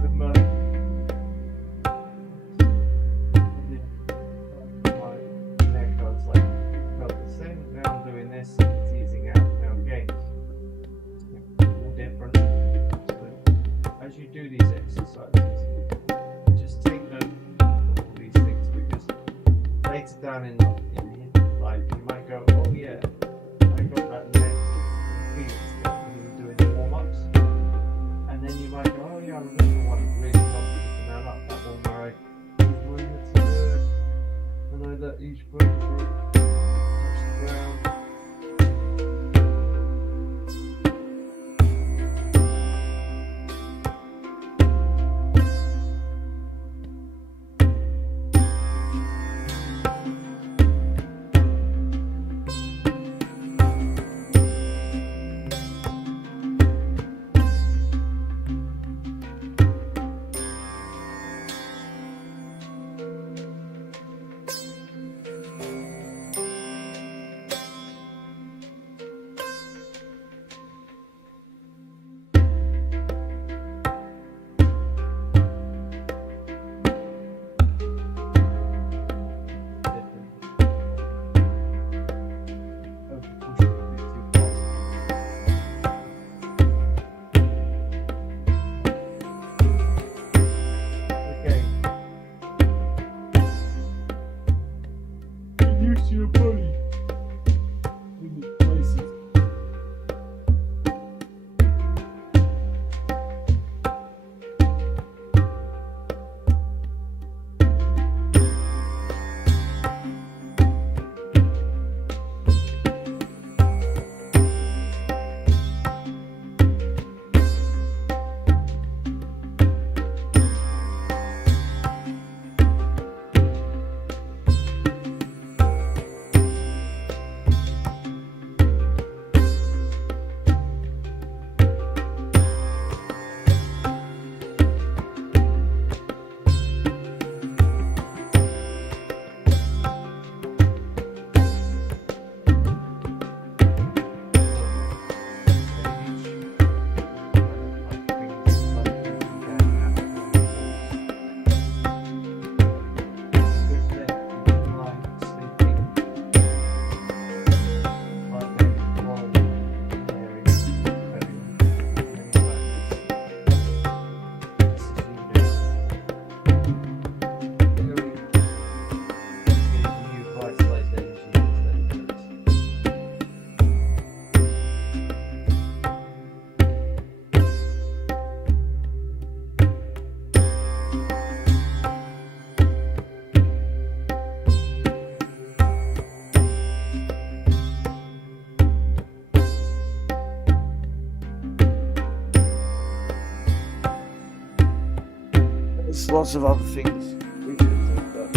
Good man. My neck goes like felt the same. Now I'm doing this, it's easing out now again. All different. But as you do these exercises, just take note of all these things, because later down in life you might go, oh yeah, I got that neck feeling still when you were doing the warm-ups, and then you might go, oh yeah, I remember one really complicated that up, that one where I bring it to and I let each vertebra touch the ground. lots of other things we could have done,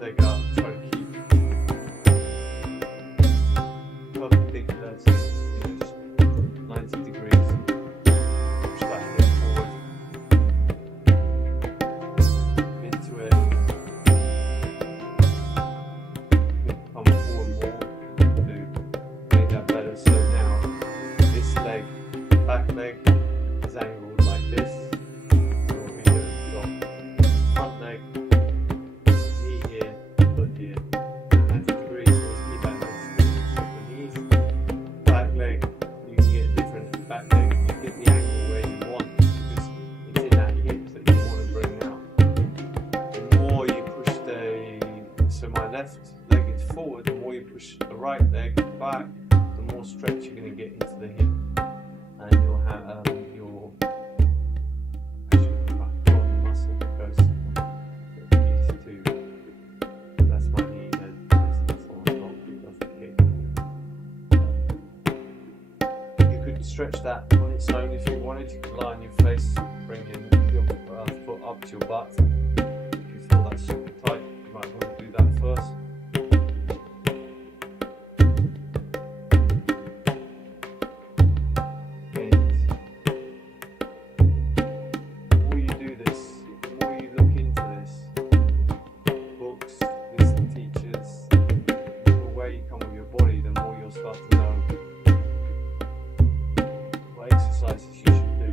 leg up, try to keep perpendicular to, just 90 degrees, push that hip forward into it, come forward more to make that better. So now this leg, back leg, is angled like this. So what we do is we've got front leg, left leg is forward, the more you push the right leg back, the more stretch you're going to get into the hip, and you'll have your muscle goes used to. That's my knee, and this muscle on top doesn't kick. You could stretch that on its own if you wanted. You could lie on your face, bring your foot up to your butt. If you feel that's super tight, you might want to do that first. And the more you do this, the more you look into this, books, listen to teachers, the way you come with your body, the more you'll start to know what exercises you should do.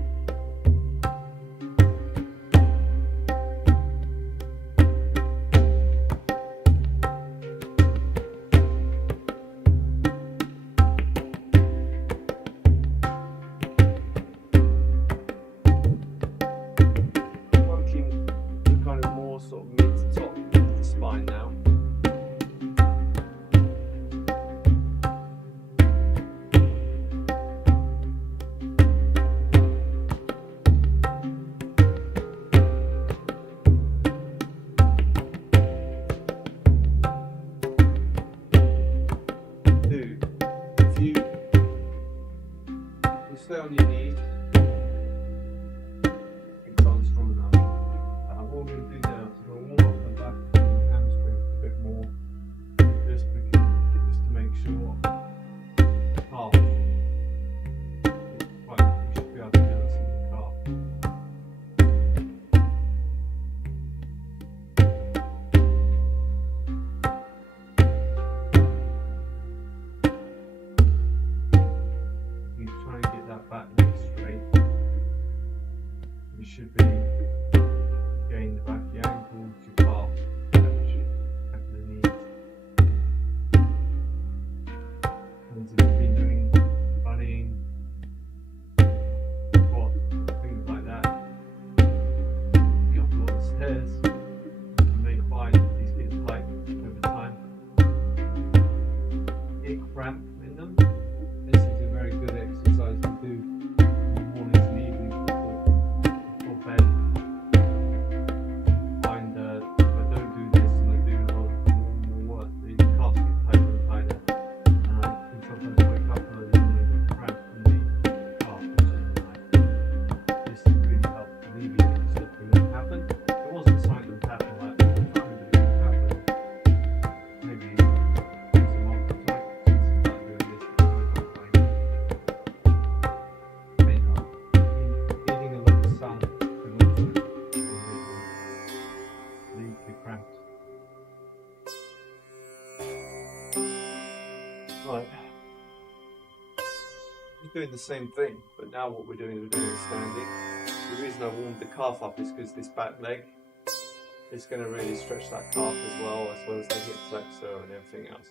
Sort of mid to top of the spine now. If you stay on your knees, it's on strong enough. What we're going to do now is we'll warm up the back and hamstring a bit more, just to make sure calf is quite, you should be able to feel this in the calf. You try and get that back leg straight. You should be getting the back of the ankle to calf, back of the knees. And so you've been doing running, squat, things like that. You have a lot of stairs. You may find these get tight over time. Get cramp in them. This is a very good exercise to do in the mornings and evenings before bed. Right, just doing the same thing, but now what we're doing is we're doing it standing. The reason I warmed the calf up is because this back leg is going to really stretch that calf as well as the hip flexor and everything else.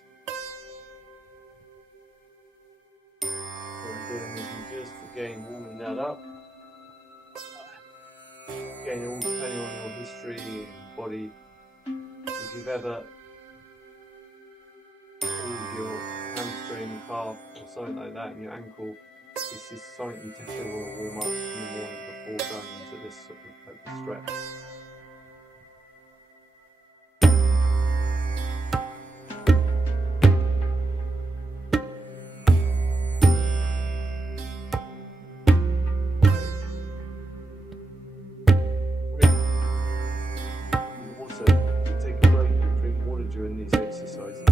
So what I'm doing is I'm just again warming that up. Again, all depending on your history and body. If you've ever pulled your hamstring hamstring, calf, or something like that, your ankle, this is something you definitely want to warm up in the morning before going into this sort of stretch. Also, take a break and drink water during these exercises.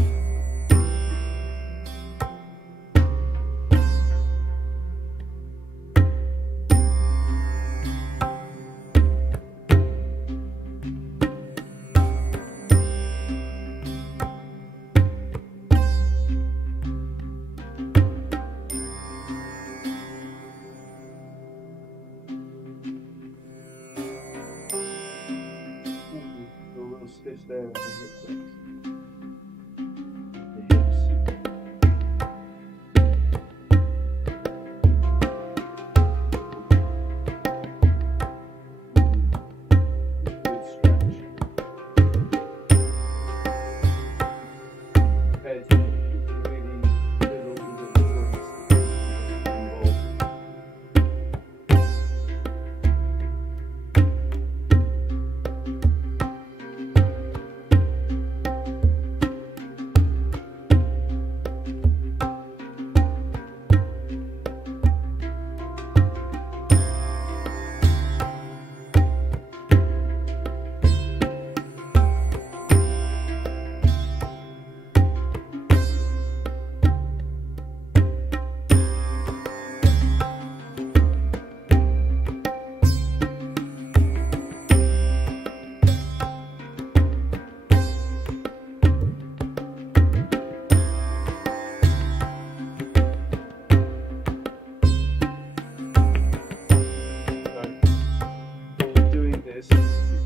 Stiff there in the hip flex. The hips. Good stretch. Head really feel all the joints involved.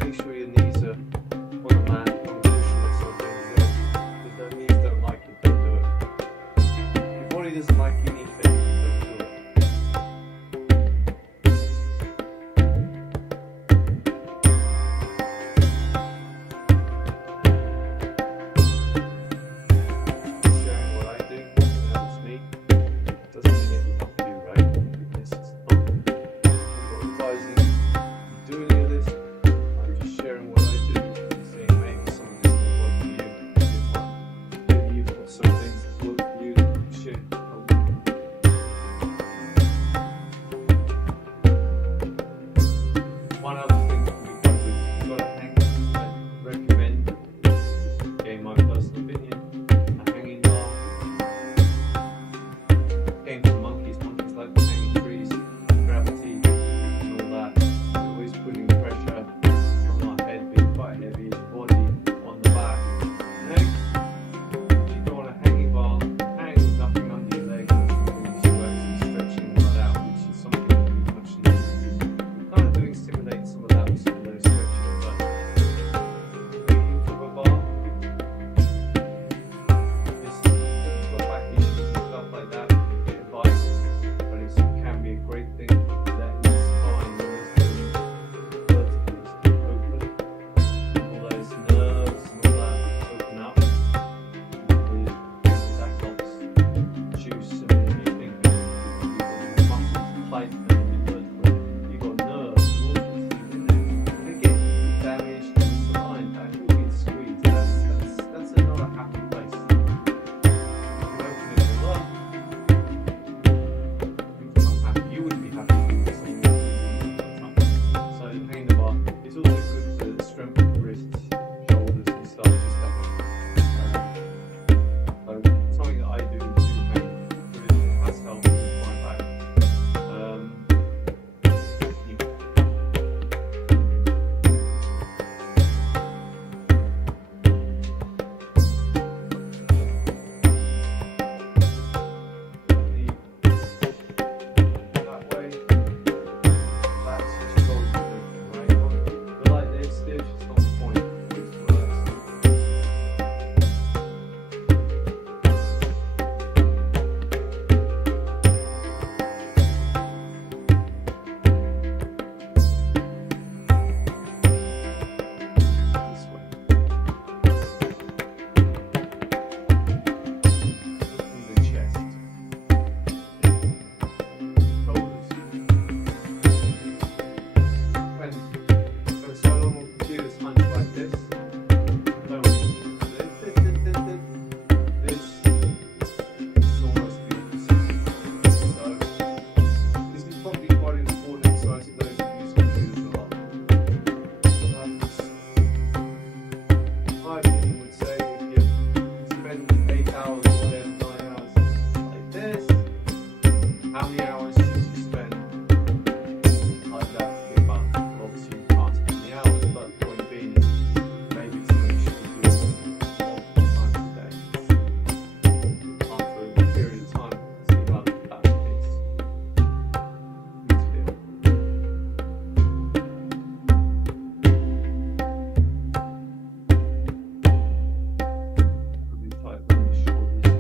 Make sure your knees are on the mat, on the cushion or something. If your knees don't like it, don't do it. If your body doesn't like anything, don't do it. Sharing what I do, it helps me. It doesn't mean it will help you, right? Because it's not. I'm not advising you do any of this. Sharing what I do, saying maybe some of this will work for you. Maybe you've got some things that work for you that you should help you. One other thing that we do is you've got a hang. I recommend, again my personal opinion, a hanging bar. Again for monkeys like the hanging trees, gravity and all that. You're always putting pressure. Head being quite heavy. this. No, this is almost the opposite. So this is probably quite an important exercise for those who use computers a lot. My opinion would say if you spend 8 hours or 9 hours like this, how many hours should you spend like that to get back? Well, obviously you can't spend the hours, but the point being is maybe it's something you should be doing multiple times a day. After a period of time, see how that makes you feel. Probably tight on your shoulders,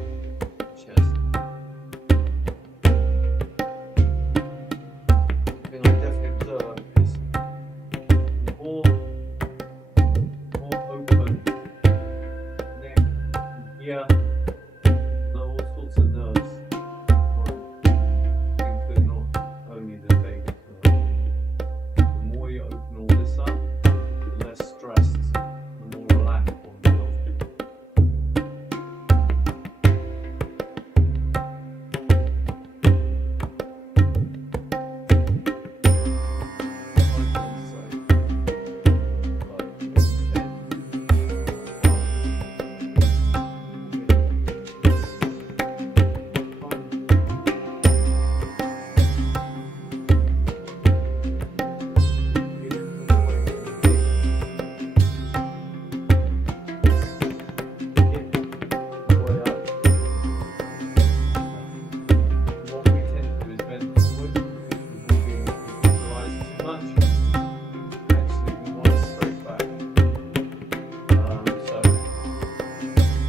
chest. Thing I definitely observe is the more open neck here, all sorts of nerves, including not only the vagus nerve. The more you open all this up, the less stressed, the more relaxed one feels. What we tend to do is bend forward because we're moving the horizon too much. Actually, we want to straight back. So,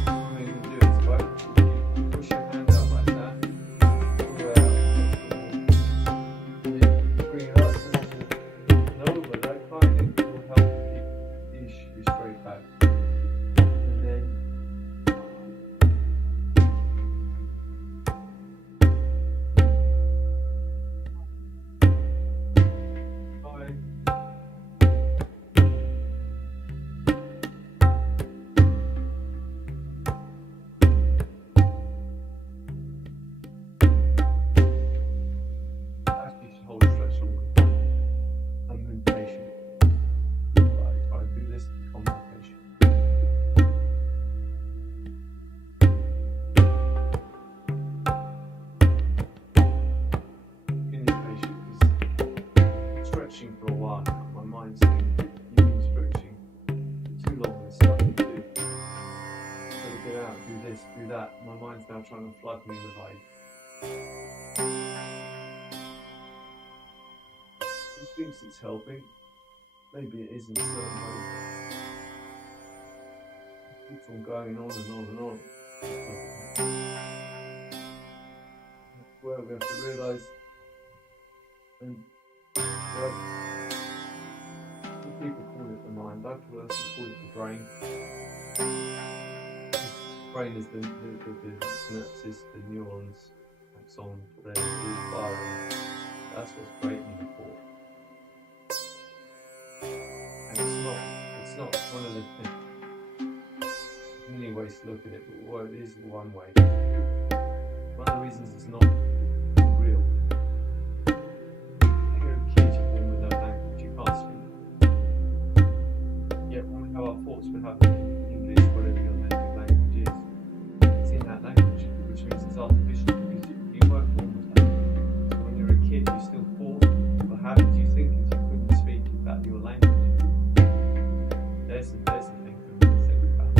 what we can do is push your hand out like that, all the way out, bring it up, and over. That kind of will help keep you straight back. And then five. Actually, you should hold it stretch longer. I'm impatient. But I try to do this to become more patient. Being impatient is stretching for a while. My mind's saying, you've been stretching too long, there's stuff to do. Gotta get out, do this, do that. My mind's now trying to flood me with like he thinks it's helping. Maybe it is in certain ways. It keeps on going on and on and on. That's where we have to realise and well, some people call it the mind, I personally call it the brain. Brain is the synapses, the neurons, axons, they're all firing. That's what's breaking the thought. And it's not one of the many ways to look at it, but well, it is one way. One of the reasons it's not real. When you're a kid, you're born with no language, you can't speak. Yet when we have our thoughts, we have English, whatever your native language is. It's in that language, which means it's artificial because you weren't born with that. So when you're a kid, you still thought, but how did you think if you couldn't speak that your language? There's the thing for me to think about.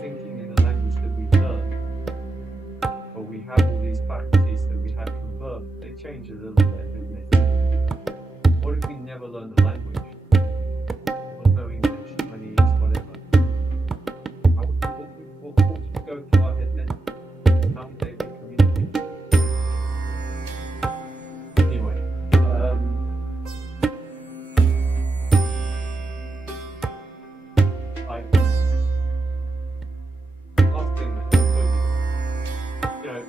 Thinking in the language that we've learned, or we have all these faculties that we had from birth, they change a little bit, don't they? What if we never learned the language? There was no English, Chinese, whatever. What thoughts would go through our head then? How would they be communicated? Anyway, last thing that you know,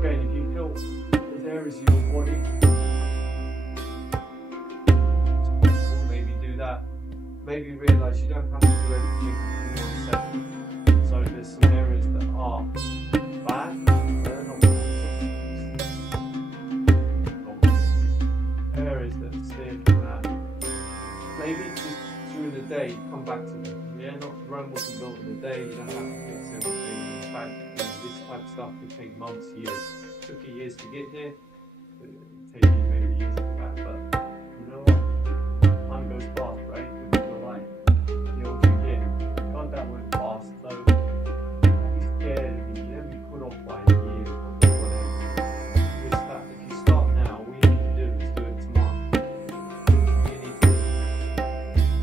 again, if you feel there's areas of your body maybe realise you don't have to do everything in 1 second. So there's some areas that are bad, but they're not bad. Areas that steer from that. Maybe just during the day, come back to them. Yeah, Rome wasn't built in a day. You don't have to fix everything. In fact, this type of stuff could take months, years. It took you years to get here. But it'll take you maybe years to get back. But you know what? Time goes fast, right? With your life, the older you get. God, that went fast. So don't be scared. You don't be put off by a year or whatever. If you start now, all you need to do is do it tomorrow. You need to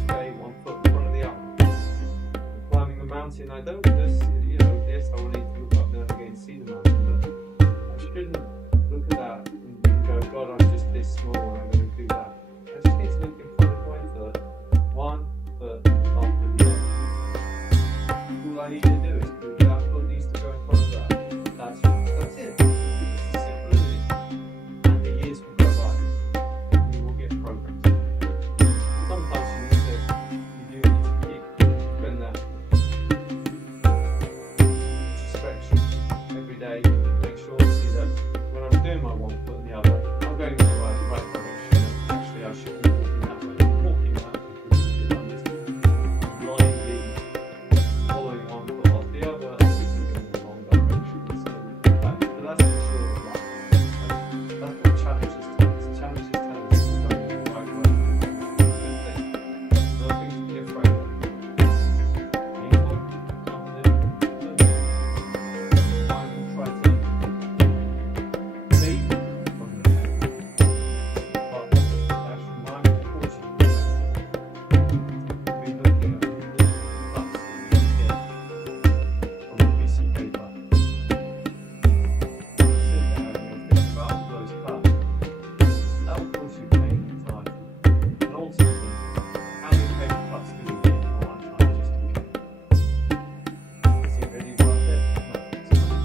stay 1 foot in front of the other. Climbing a mountain, I don't just, yes, I will need to look up there again and see the mountain, but I shouldn't look at that and go, God, I'm just this small and I'm going to do that. I just need to look in front of my foot, 1 foot after the other. All I need to do is do that foot needs to go in front of that. That's it. It's as simple as it is. And the years will go by. And you will get progress. Sometimes you do need to keep doing that. Stretch every day. Make sure obviously that when I'm doing my 1 foot and the other, I'm going in the right direction. Actually, I should be walking that way. I'm walking that way because I'm just blindly following 1 foot off the other and moving in the wrong direction. So but that's for sure. That's what challenges tell us. Challenges tell us we're going in the right way. Good thing. Nothing to be afraid of. Painful, something. I will try to save from the pain. But that's my fortune. We're looking at the cuts that we get on a piece of paper. Sit there and think about those cuts. That will cause you pain and time. And ultimately, how many paper cuts do we get in our lifetime just to kill? Is it really worth it? No, it's not.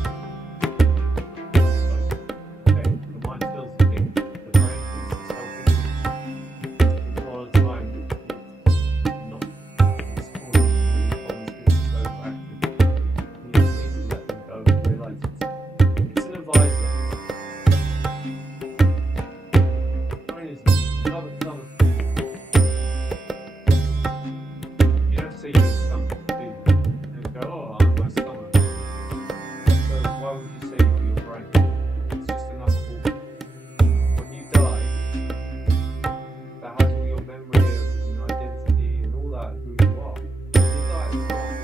Okay, the mind feels the thing, the brain thinks it's helping. It's all the time not. It's causing really problems because it's overactive. You just need to let them go and realise it's an advisor. Brain is another thing. You don't say your stomach, do you? And go, oh, I'm my stomach. So why would you say you're your brain? It's just another organ. When you die, that has all your memory and identity and all that, who you are. When you die, it's gone.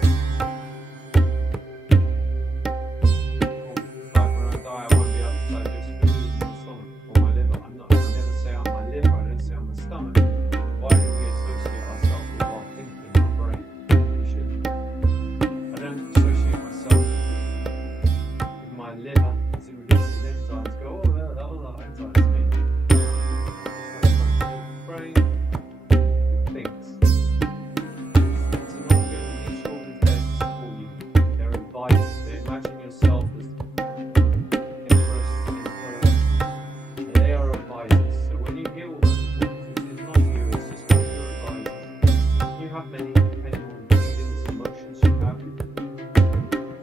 Like when I die, I won't be able to digest food in my stomach or my liver. I never say I'm my liver, I don't say I'm my stomach. Why do we associate ourselves with our thinking, our brain? We shouldn't. I don't associate myself with my liver as it releases enzymes. Go, oh, that was our enzymes. Me. Brain thinks. It's an organ, each organ's there to support you. They're advisors. They imagine yourself as emperor. They are advisors. So when you hear all those words, it's not you, it's just your advisors. You have many, depending on the feelings, emotions you have. So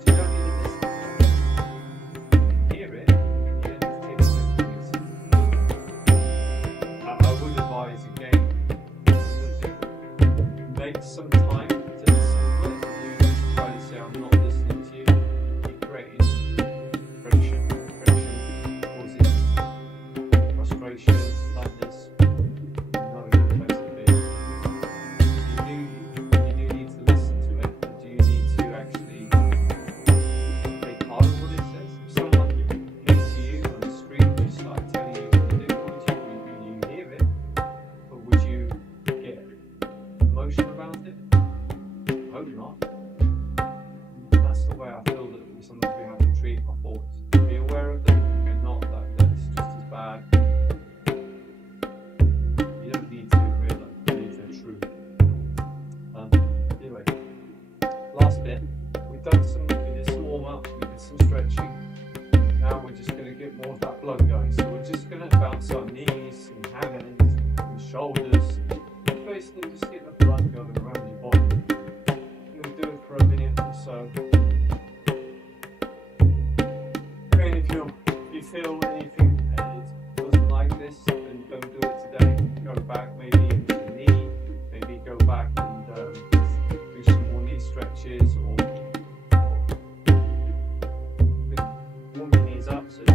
you don't need to listen to it. Hear it, you don't need to take it to listen. I would advise again, make some time to listen to it. If you try to say, I'm not listening to you, you're creating friction. Friction causes frustration, sadness. Not a good place to be. You do need to listen to it, but do you need to actually take part of what it says? If someone came to you on the street and just started telling you what to do, would you hear it? Or would you get emotion about it? I hope not. That's the way I feel that sometimes we have to treat our thoughts. Be aware of them and not that it's just as bad. You don't need to realise they're true. Anyway, last bit. We did some warm up, we did some stretching. Now we're just going to get more of that blood going. So we're just going to bounce our knees and hands and shoulders. Basically just get the blood going around. go back and do some more knee stretches or warm your knees up so you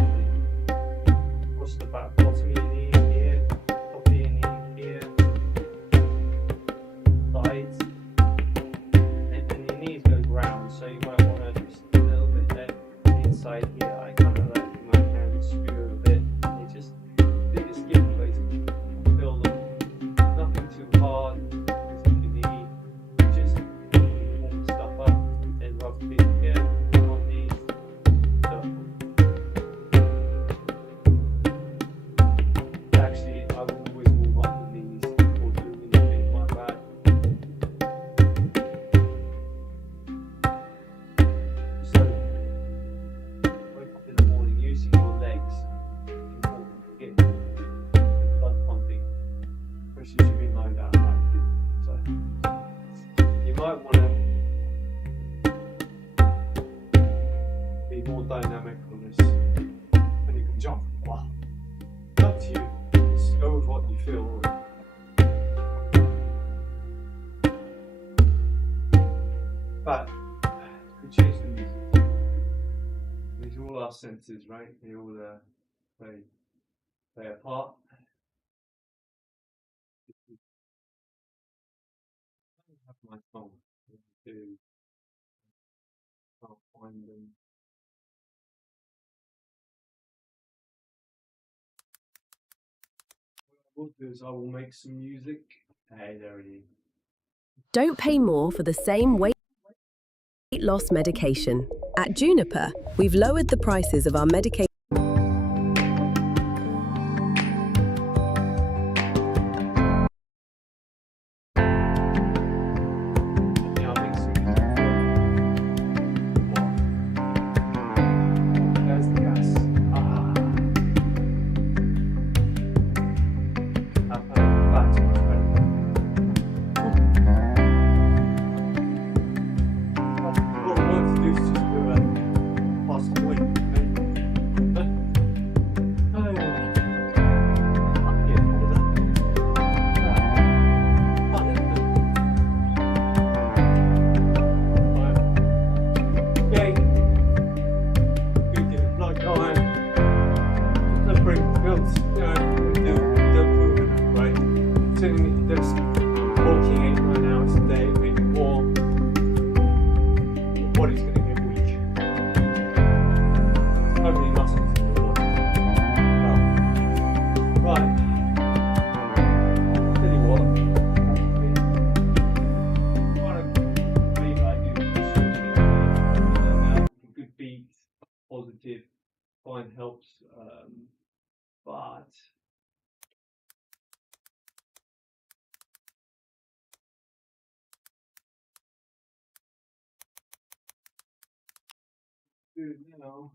cross the back bottom of your knee here, top of your knee here, sides, and then your knees go round, so you might want to just a little bit there inside here. I kind of like my hands skew a bit. You just do your skin place, feel them. Nothing too hard, because if you need, just warm stuff up and rub feet here on these. So, actually, I will always warm up the knees before doing anything like that. So, wake up in the morning using your legs is important to get the blood pumping. Especially if you've been lying down like this. So you might want to be more dynamic on this when you can jump. Wow. It's up to you. Just go with what you feel. But we change the music. These are all our senses, right? They all play a part. I have my phone. I can't find them. What I will do is I will make some music. Hey, there it is. Don't pay more for the same weight loss medication. At Juniper, we've lowered the prices of our medication. Yeah, I'll make some music for you. There's the gas. That's much better. What I want to do is just do a fast point. Body's going to get weak. So many muscles in the body. Right. Tell you what. I do a good beat, positive, fine helps. But dude, you know.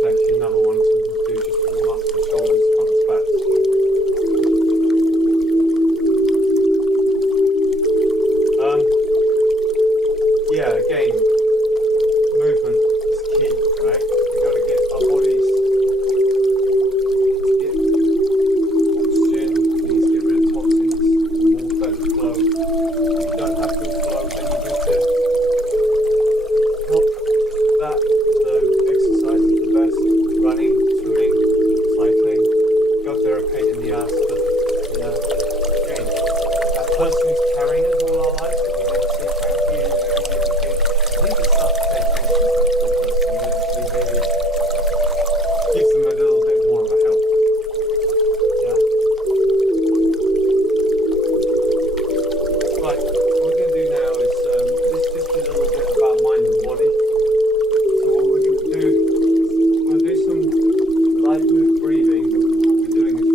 Actually, another one to do just to warm up the shoulders comes back. Yeah, again, movement is key, right? We've got to get our bodies to get oxygen, we need to get rid of toxins, more better flow. If you don't have good flow, then you need to help that. So exercise is the best. Running, swimming, cycling. God, they're a pain in the ass, but you know, again, that person who's carrying us all our life, if we never say thank you, I think we start to pay attention to that person. We maybe gives them a little bit more of a help. Yeah. Right. What we're going to do now is this is just a little bit about mind and body. So what we're going to do some light move breathing, but what we're doing is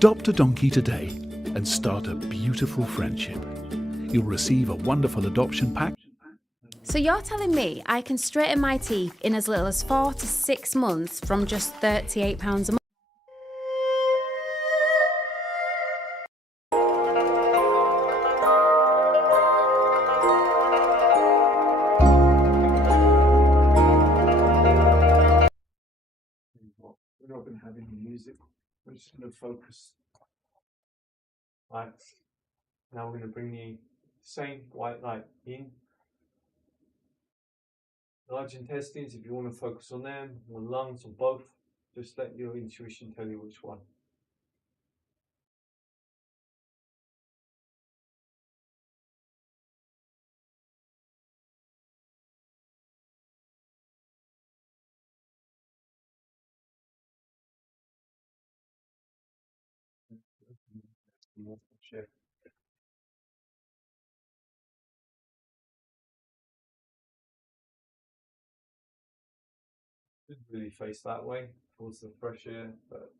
Adopt a donkey today and start a beautiful friendship. You'll receive a wonderful adoption pack. So you're telling me I can straighten my teeth in as little as 4 to 6 months from just £38 a month? We're not going to have any music. We're just going to focus. Right. Now we're going to bring the same white light in. Large intestines, if you want to focus on them, or lungs, or both, just let your intuition tell you which one. Share. Didn't really face that way towards the fresh air, but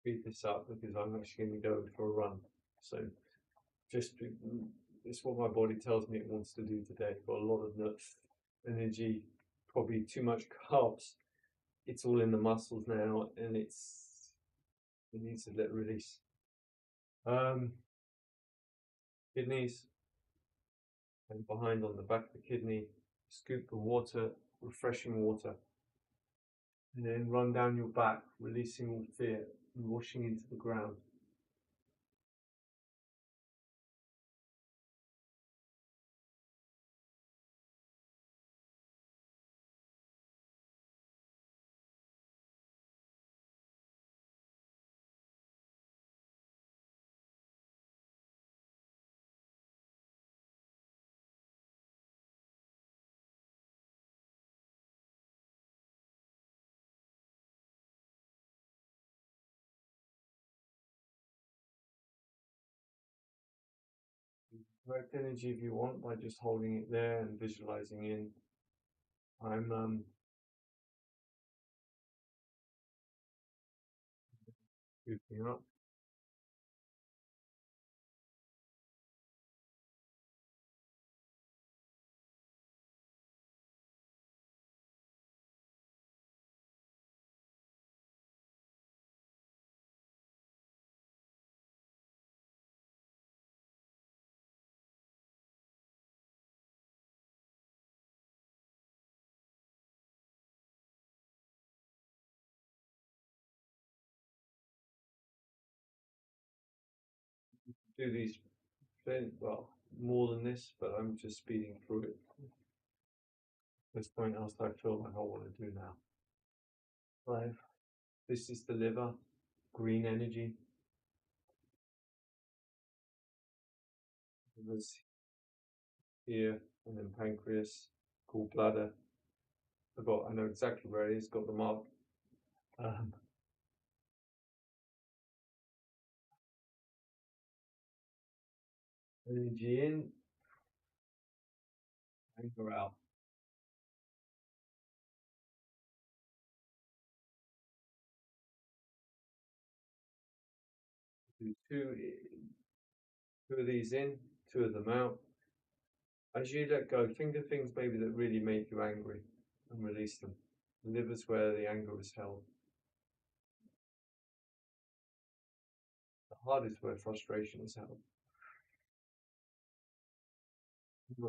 speed this up because I'm actually going to go for a run. So just it's what my body tells me it wants to do today. Got a lot of energy, probably too much carbs. It's all in the muscles now, and it needs to let release. Kidneys, and behind on the back of the kidney, scoop the water, refreshing water, and then run down your back, releasing all fear and washing into the ground. Direct energy if you want by just holding it there and visualizing in. I'm scooping up. Do these well more than this, but I'm just speeding through it. At this point, else I feel like I want to do now. 5. This is the liver, green energy. Liver's here, and then pancreas, gallbladder. I know exactly where it is. Got the mark. Energy in, anger out. Do two of these in, 2 of them out. As you let go, think of things maybe that really make you angry and release them. The liver's where the anger is held. The heart is where frustration is held.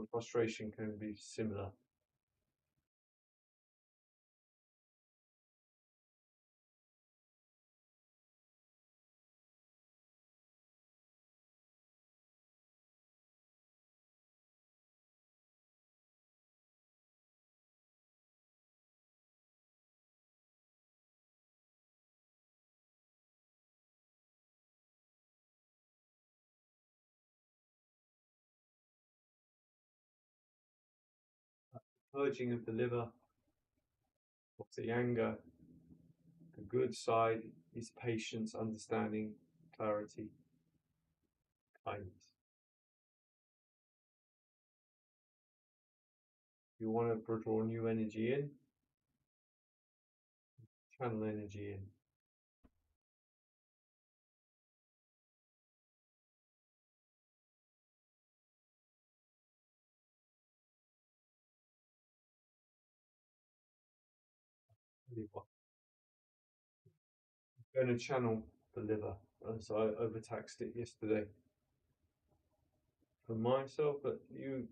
Frustration can be similar. purging of the liver, of the anger. The good side is patience, understanding, clarity, kindness. You want to draw new energy in, channel energy in. I'm going to channel the liver, so I overtaxed it yesterday for myself, but you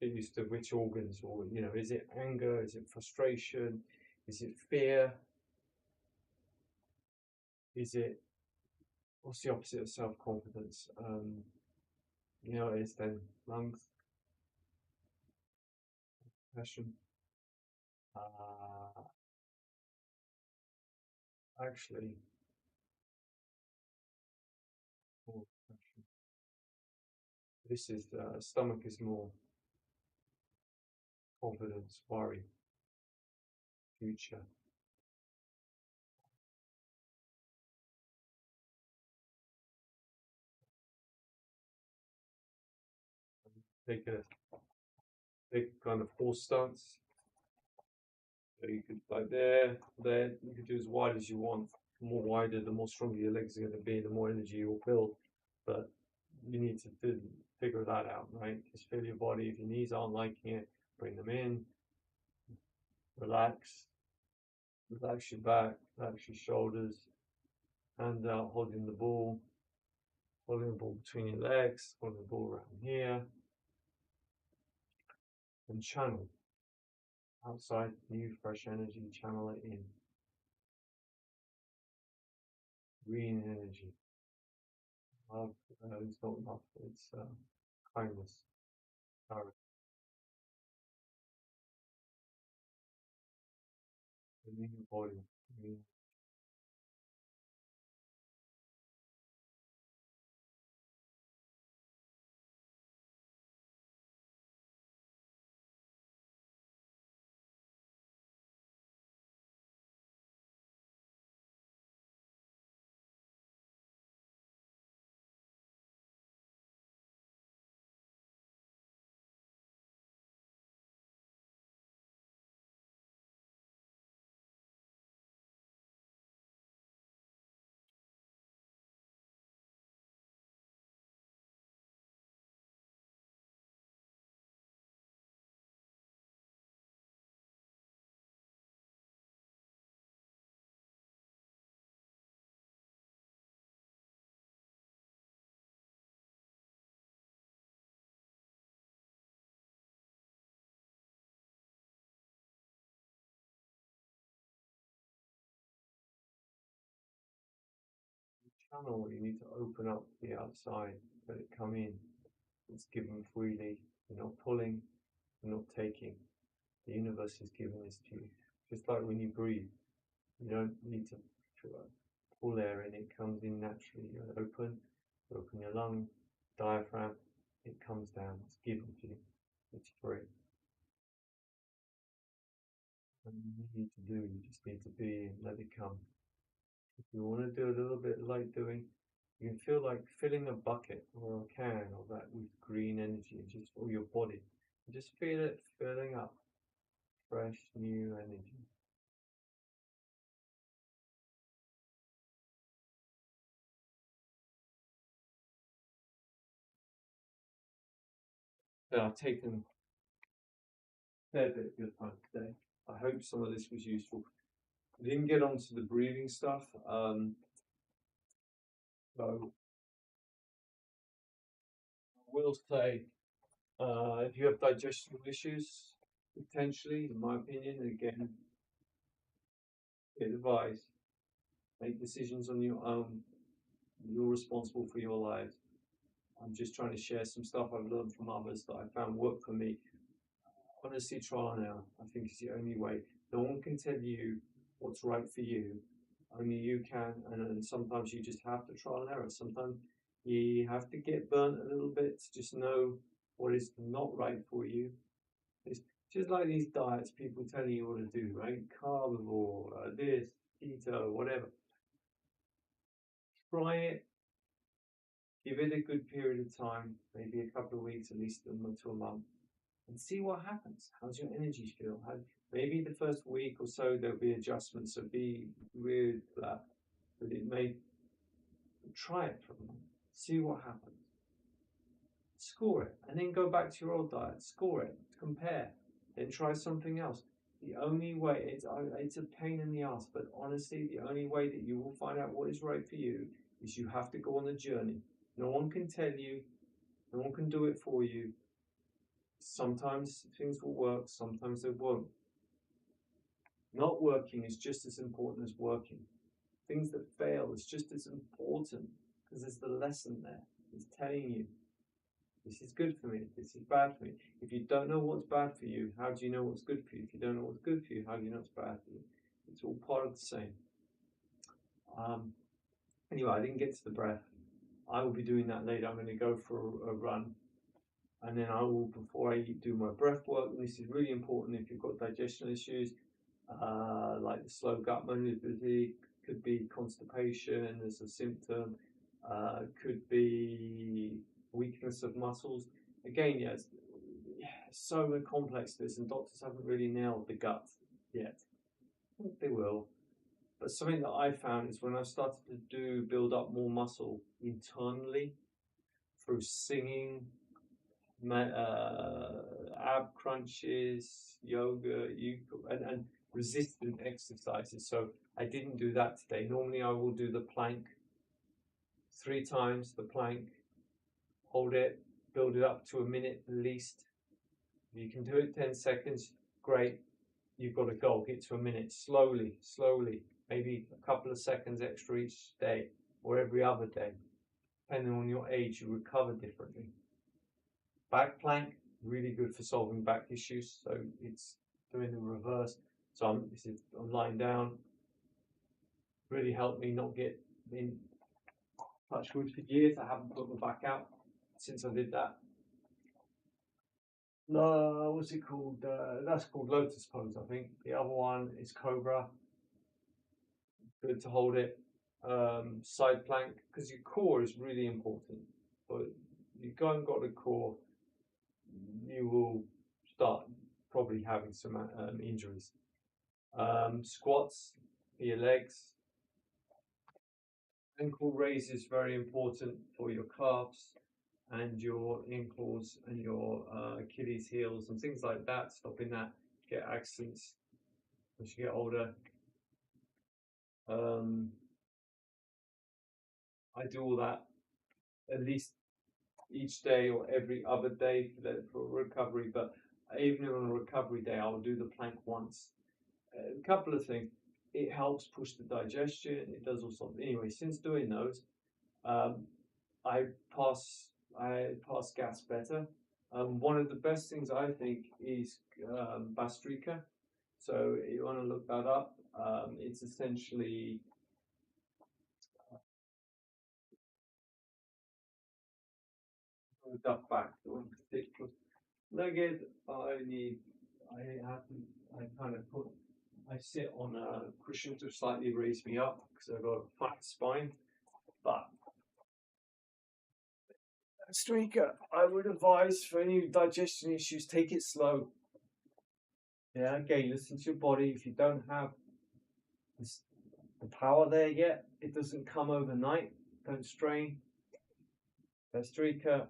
get used to which organs, or is it anger, is it frustration, is it fear, what's the opposite of self-confidence? It's then lungs, passion. Actually, more passion. This is stomach is more confidence, worry, future. Take a big kind of horse stance. So you could like there. You could do as wide as you want. The more wider, the more stronger your legs are going to be, the more energy you'll build. But you need to figure that out, right? Just feel your body. If your knees aren't liking it, bring them in. Relax. Relax your back, relax your shoulders. Hand out, holding the ball between your legs, holding the ball around here. And channel. Outside, new fresh energy, channel it in. Green energy. Love, it's not love, it's kindness. Courage. In your body. Channel, you need to open up the outside, let it come in. It's given freely. You're not pulling, you're not taking. The universe is giving this to you. Just like when you breathe, you don't need to pull air in, it comes in naturally. You open your lung, diaphragm, it comes down, it's given to you, it's free. And you need to do, you just need to be and let it come. If you want to do a little bit like doing, you can feel like filling a bucket or a can or that with green energy, just for your body. And just feel it filling up, fresh, new energy. I've taken a fair bit of your time today. I hope some of this was useful. I didn't get onto the breathing stuff. So I will say, if you have digestional issues, potentially, in my opinion, again, get advice. Make decisions on your own. You're responsible for your lives. I'm just trying to share some stuff I've learned from others that I found work for me. Honestly, trial and error, I think, is the only way. No one can tell you what's right for you. Only you can, and sometimes you just have to trial and error. Sometimes you have to get burnt a little bit to just know what what is not right for you. It's just like these diets people telling you what to do, right? Carnivore, this, keto, whatever. Try it. Give it a good period of time, maybe a couple of weeks, at least to a month, and see what happens. How's your energy feel? Maybe the first week or so there'll be adjustments, so be with that. But it may try it for a month, see what happens. Score it, and then go back to your old diet. Score it, compare, then try something else. The only way, it's a pain in the ass, but honestly, the only way that you will find out what is right for you is you have to go on the journey. No one can tell you, no one can do it for you. Sometimes things will work, sometimes they won't. Not working is just as important as working. Things that fail is just as important because there's the lesson there. It's telling you, this is good for me, this is bad for me. If you don't know what's bad for you, how do you know what's good for you? If you don't know what's good for you, how do you know what's bad for you? It's all part of the same. Anyway, I didn't get to the breath. I will be doing that later. I'm going to go for a run. And then I will, before I do my breath work, and this is really important if you've got digestion issues, like the slow gut motility, could be constipation as a symptom, could be weakness of muscles. Again, yes, so complex this, and doctors haven't really nailed the gut yet. I think they will. But something that I found is when I started to build up more muscle internally through singing, ab crunches, yoga, and resistant exercises. So I didn't do that today. Normally I will do the plank 3 times, the plank, hold it, build it up to a minute at least. If you can do it 10 seconds, great. You've got a goal, get to a minute, slowly, maybe a couple of seconds extra each day or every other day. Depending on your age, you recover differently. Back plank, really good for solving back issues. So it's doing the reverse. So I'm lying down. Really helped me not get in touch wood for years. I haven't put my back out since I did that. No, what's it called? That's called lotus pose, I think. The other one is cobra. Good to hold it. Side plank, because your core is really important. But if you haven't got a core, you will start probably having some injuries. Squats for your legs. Ankle raise is very important for your calves and your ankles and your Achilles heels and things like that, stopping that, get accidents as you get older. I do all that at least each day or every other day for recovery, but even on a recovery day, I'll do the plank once. A couple of things. It helps push the digestion. It does all sorts. Anyway, since doing those, I pass gas better. One of the best things I think is Bastrika. So you want to look that up. It's essentially duck back. Legged. I sit on a cushion to slightly raise me up because I've got a flat spine. But Bastrika, I would advise for any digestion issues, take it slow. Yeah, again, listen to your body. If you don't have the power there yet, it doesn't come overnight. Don't strain. Bastrika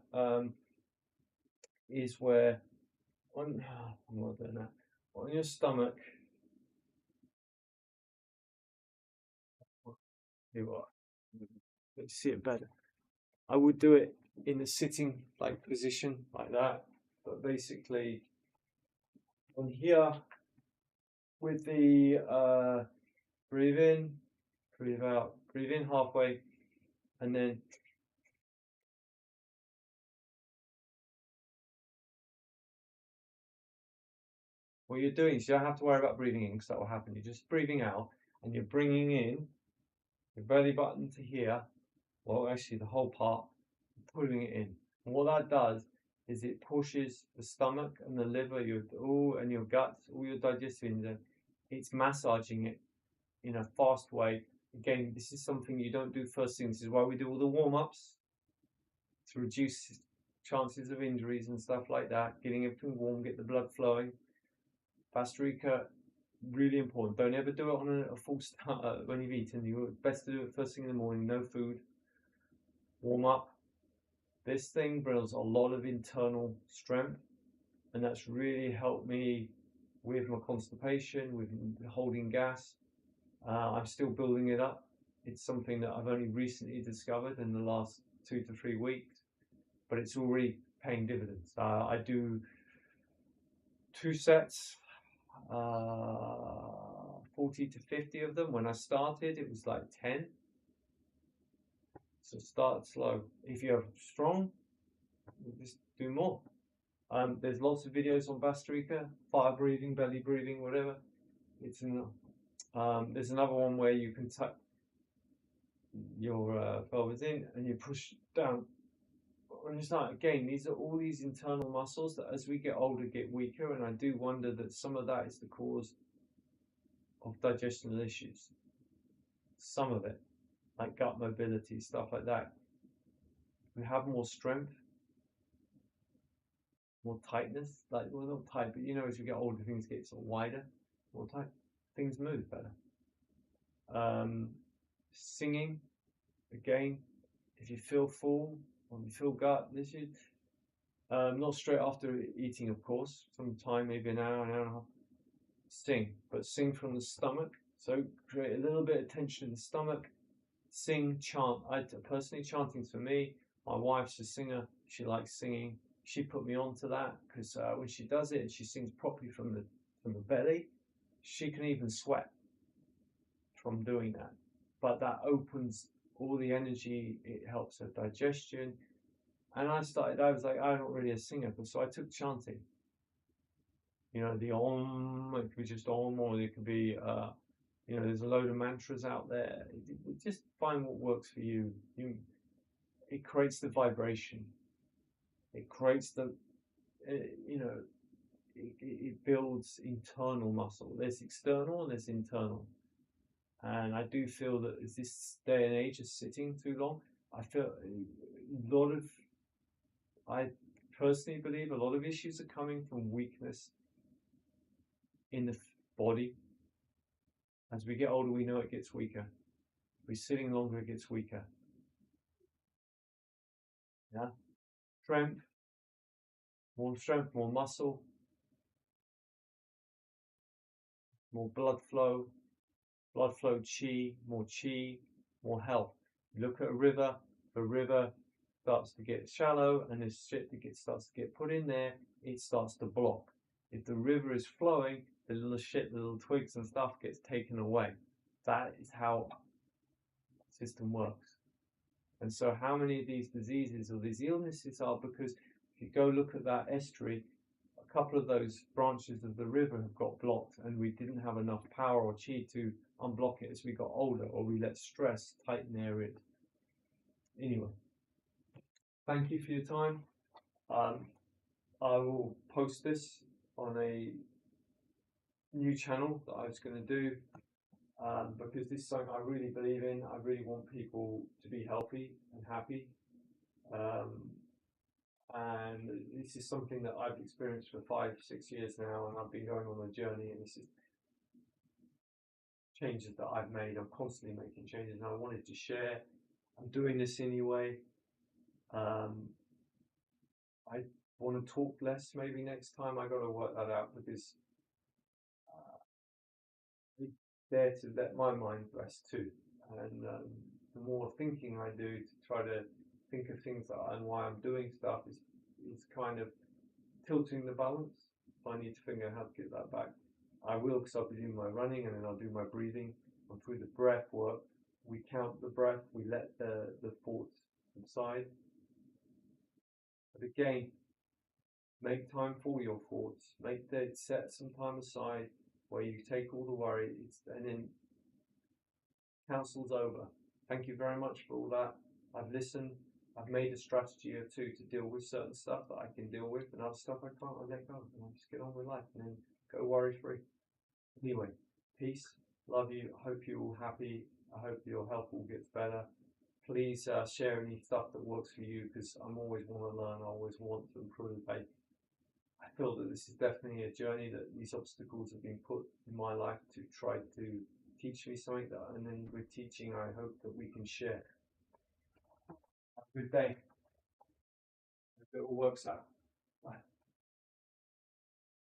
is where on your stomach. You are. Let's see it better. I would do it in a sitting position like that, but basically on here with the breathe in, breathe out, breathe in halfway, and then what you're doing is you don't have to worry about breathing in because that will happen. You're just breathing out and you're bringing in your belly button to here, well actually the whole part, pulling it in. And what that does is it pushes the stomach and the liver, and your guts, all your digestive enzymes. It's massaging it in a fast way. Again, this is something you don't do first thing. This is why we do all the warm-ups to reduce chances of injuries and stuff like that. Getting everything warm, get the blood flowing. Vata Rika, really important. Don't ever do it on a full start when you've eaten. You're best to do it first thing in the morning, no food. Warm up. This thing builds a lot of internal strength, and that's really helped me with my constipation, with holding gas. I'm still building it up. It's something that I've only recently discovered in the last 2 to 3 weeks, but it's already paying dividends. I do 2 sets, 40 to 50 of them. When I started, it was like 10. So start slow. If you're strong, just do more. There's lots of videos on Vata Rika, fire breathing, belly breathing, whatever. It's in. There's another one where you can tuck your pelvis in and you push down. When you start again, these are all these internal muscles that, as we get older, get weaker, and I do wonder that some of that is the cause of digestional issues. Some of it, like gut mobility, stuff like that. We have more strength, more tightness, like, well, not tight, but you know, as we get older, things get sort of wider, more tight, things move better. Singing, again, if you feel full or you feel gut issues, not straight after eating, of course, some time, maybe an hour and a half, sing, but sing from the stomach. So create a little bit of tension in the stomach, sing, chant. Personally, chanting's for me. My wife's a singer, she likes singing. She put me onto that because when she does it and she sings properly from the belly, she can even sweat from doing that. But that opens all the energy, it helps her digestion. And I was like, I'm not really a singer, but so I took chanting. You know, the Om, it could be just Om, or it could be, you know, there's a load of mantras out there. Just find what works for you. It creates the vibration. It creates the, you know, it builds internal muscle. There's external and there's internal. And I do feel that as this day and age is sitting too long, I feel a lot of, I personally believe a lot of issues are coming from weakness in the body. As we get older, we know it gets weaker. We're sitting longer, it gets weaker. Yeah. Strength, more muscle, more blood flow chi, more health. You look at a river, the river starts to get shallow, and this shit that starts to get put in there, it starts to block. If the river is flowing, the little twigs and stuff gets taken away. That is how the system works. And so how many of these diseases or these illnesses are because if you go look at that estuary, a couple of those branches of the river have got blocked, and we didn't have enough power or chi to unblock it as we got older, or we let stress tighten areas. Anyway, thank you for your time. I will post this on a new channel that I was going to do because this is something I really believe in. I really want people to be healthy and happy. And this is something that I've experienced for 5-6 years now, and I've been going on a journey, and this is changes that I've made. I'm constantly making changes, and I wanted to share. I'm doing this anyway. I want to talk less maybe next time. I got to work that out because I dare to let my mind rest too. And the more thinking I do to try to think of things and why I'm doing stuff is kind of tilting the balance. I need to figure out how to get that back. I will, because I'll be doing my running, and then I'll do my breathing. And through the breath work, we count the breath, we let the thoughts subside. But again, make time for your thoughts. Set some time aside where you take all the worry, and then council's over. Thank you very much for all that. I've listened. I've made a strategy or two to deal with certain stuff that I can deal with, and other stuff I can't. I let go, and I just get on with life, and then go worry free. Anyway, peace. Love you. I hope you're all happy. I hope your health all gets better. Please share any stuff that works for you, because I'm always want to learn. I always want to improve. I feel that this is definitely a journey, that these obstacles have been put in my life to try to teach me something, and then with teaching, I hope that we can share. Have a good day. Hope it all works out. Bye.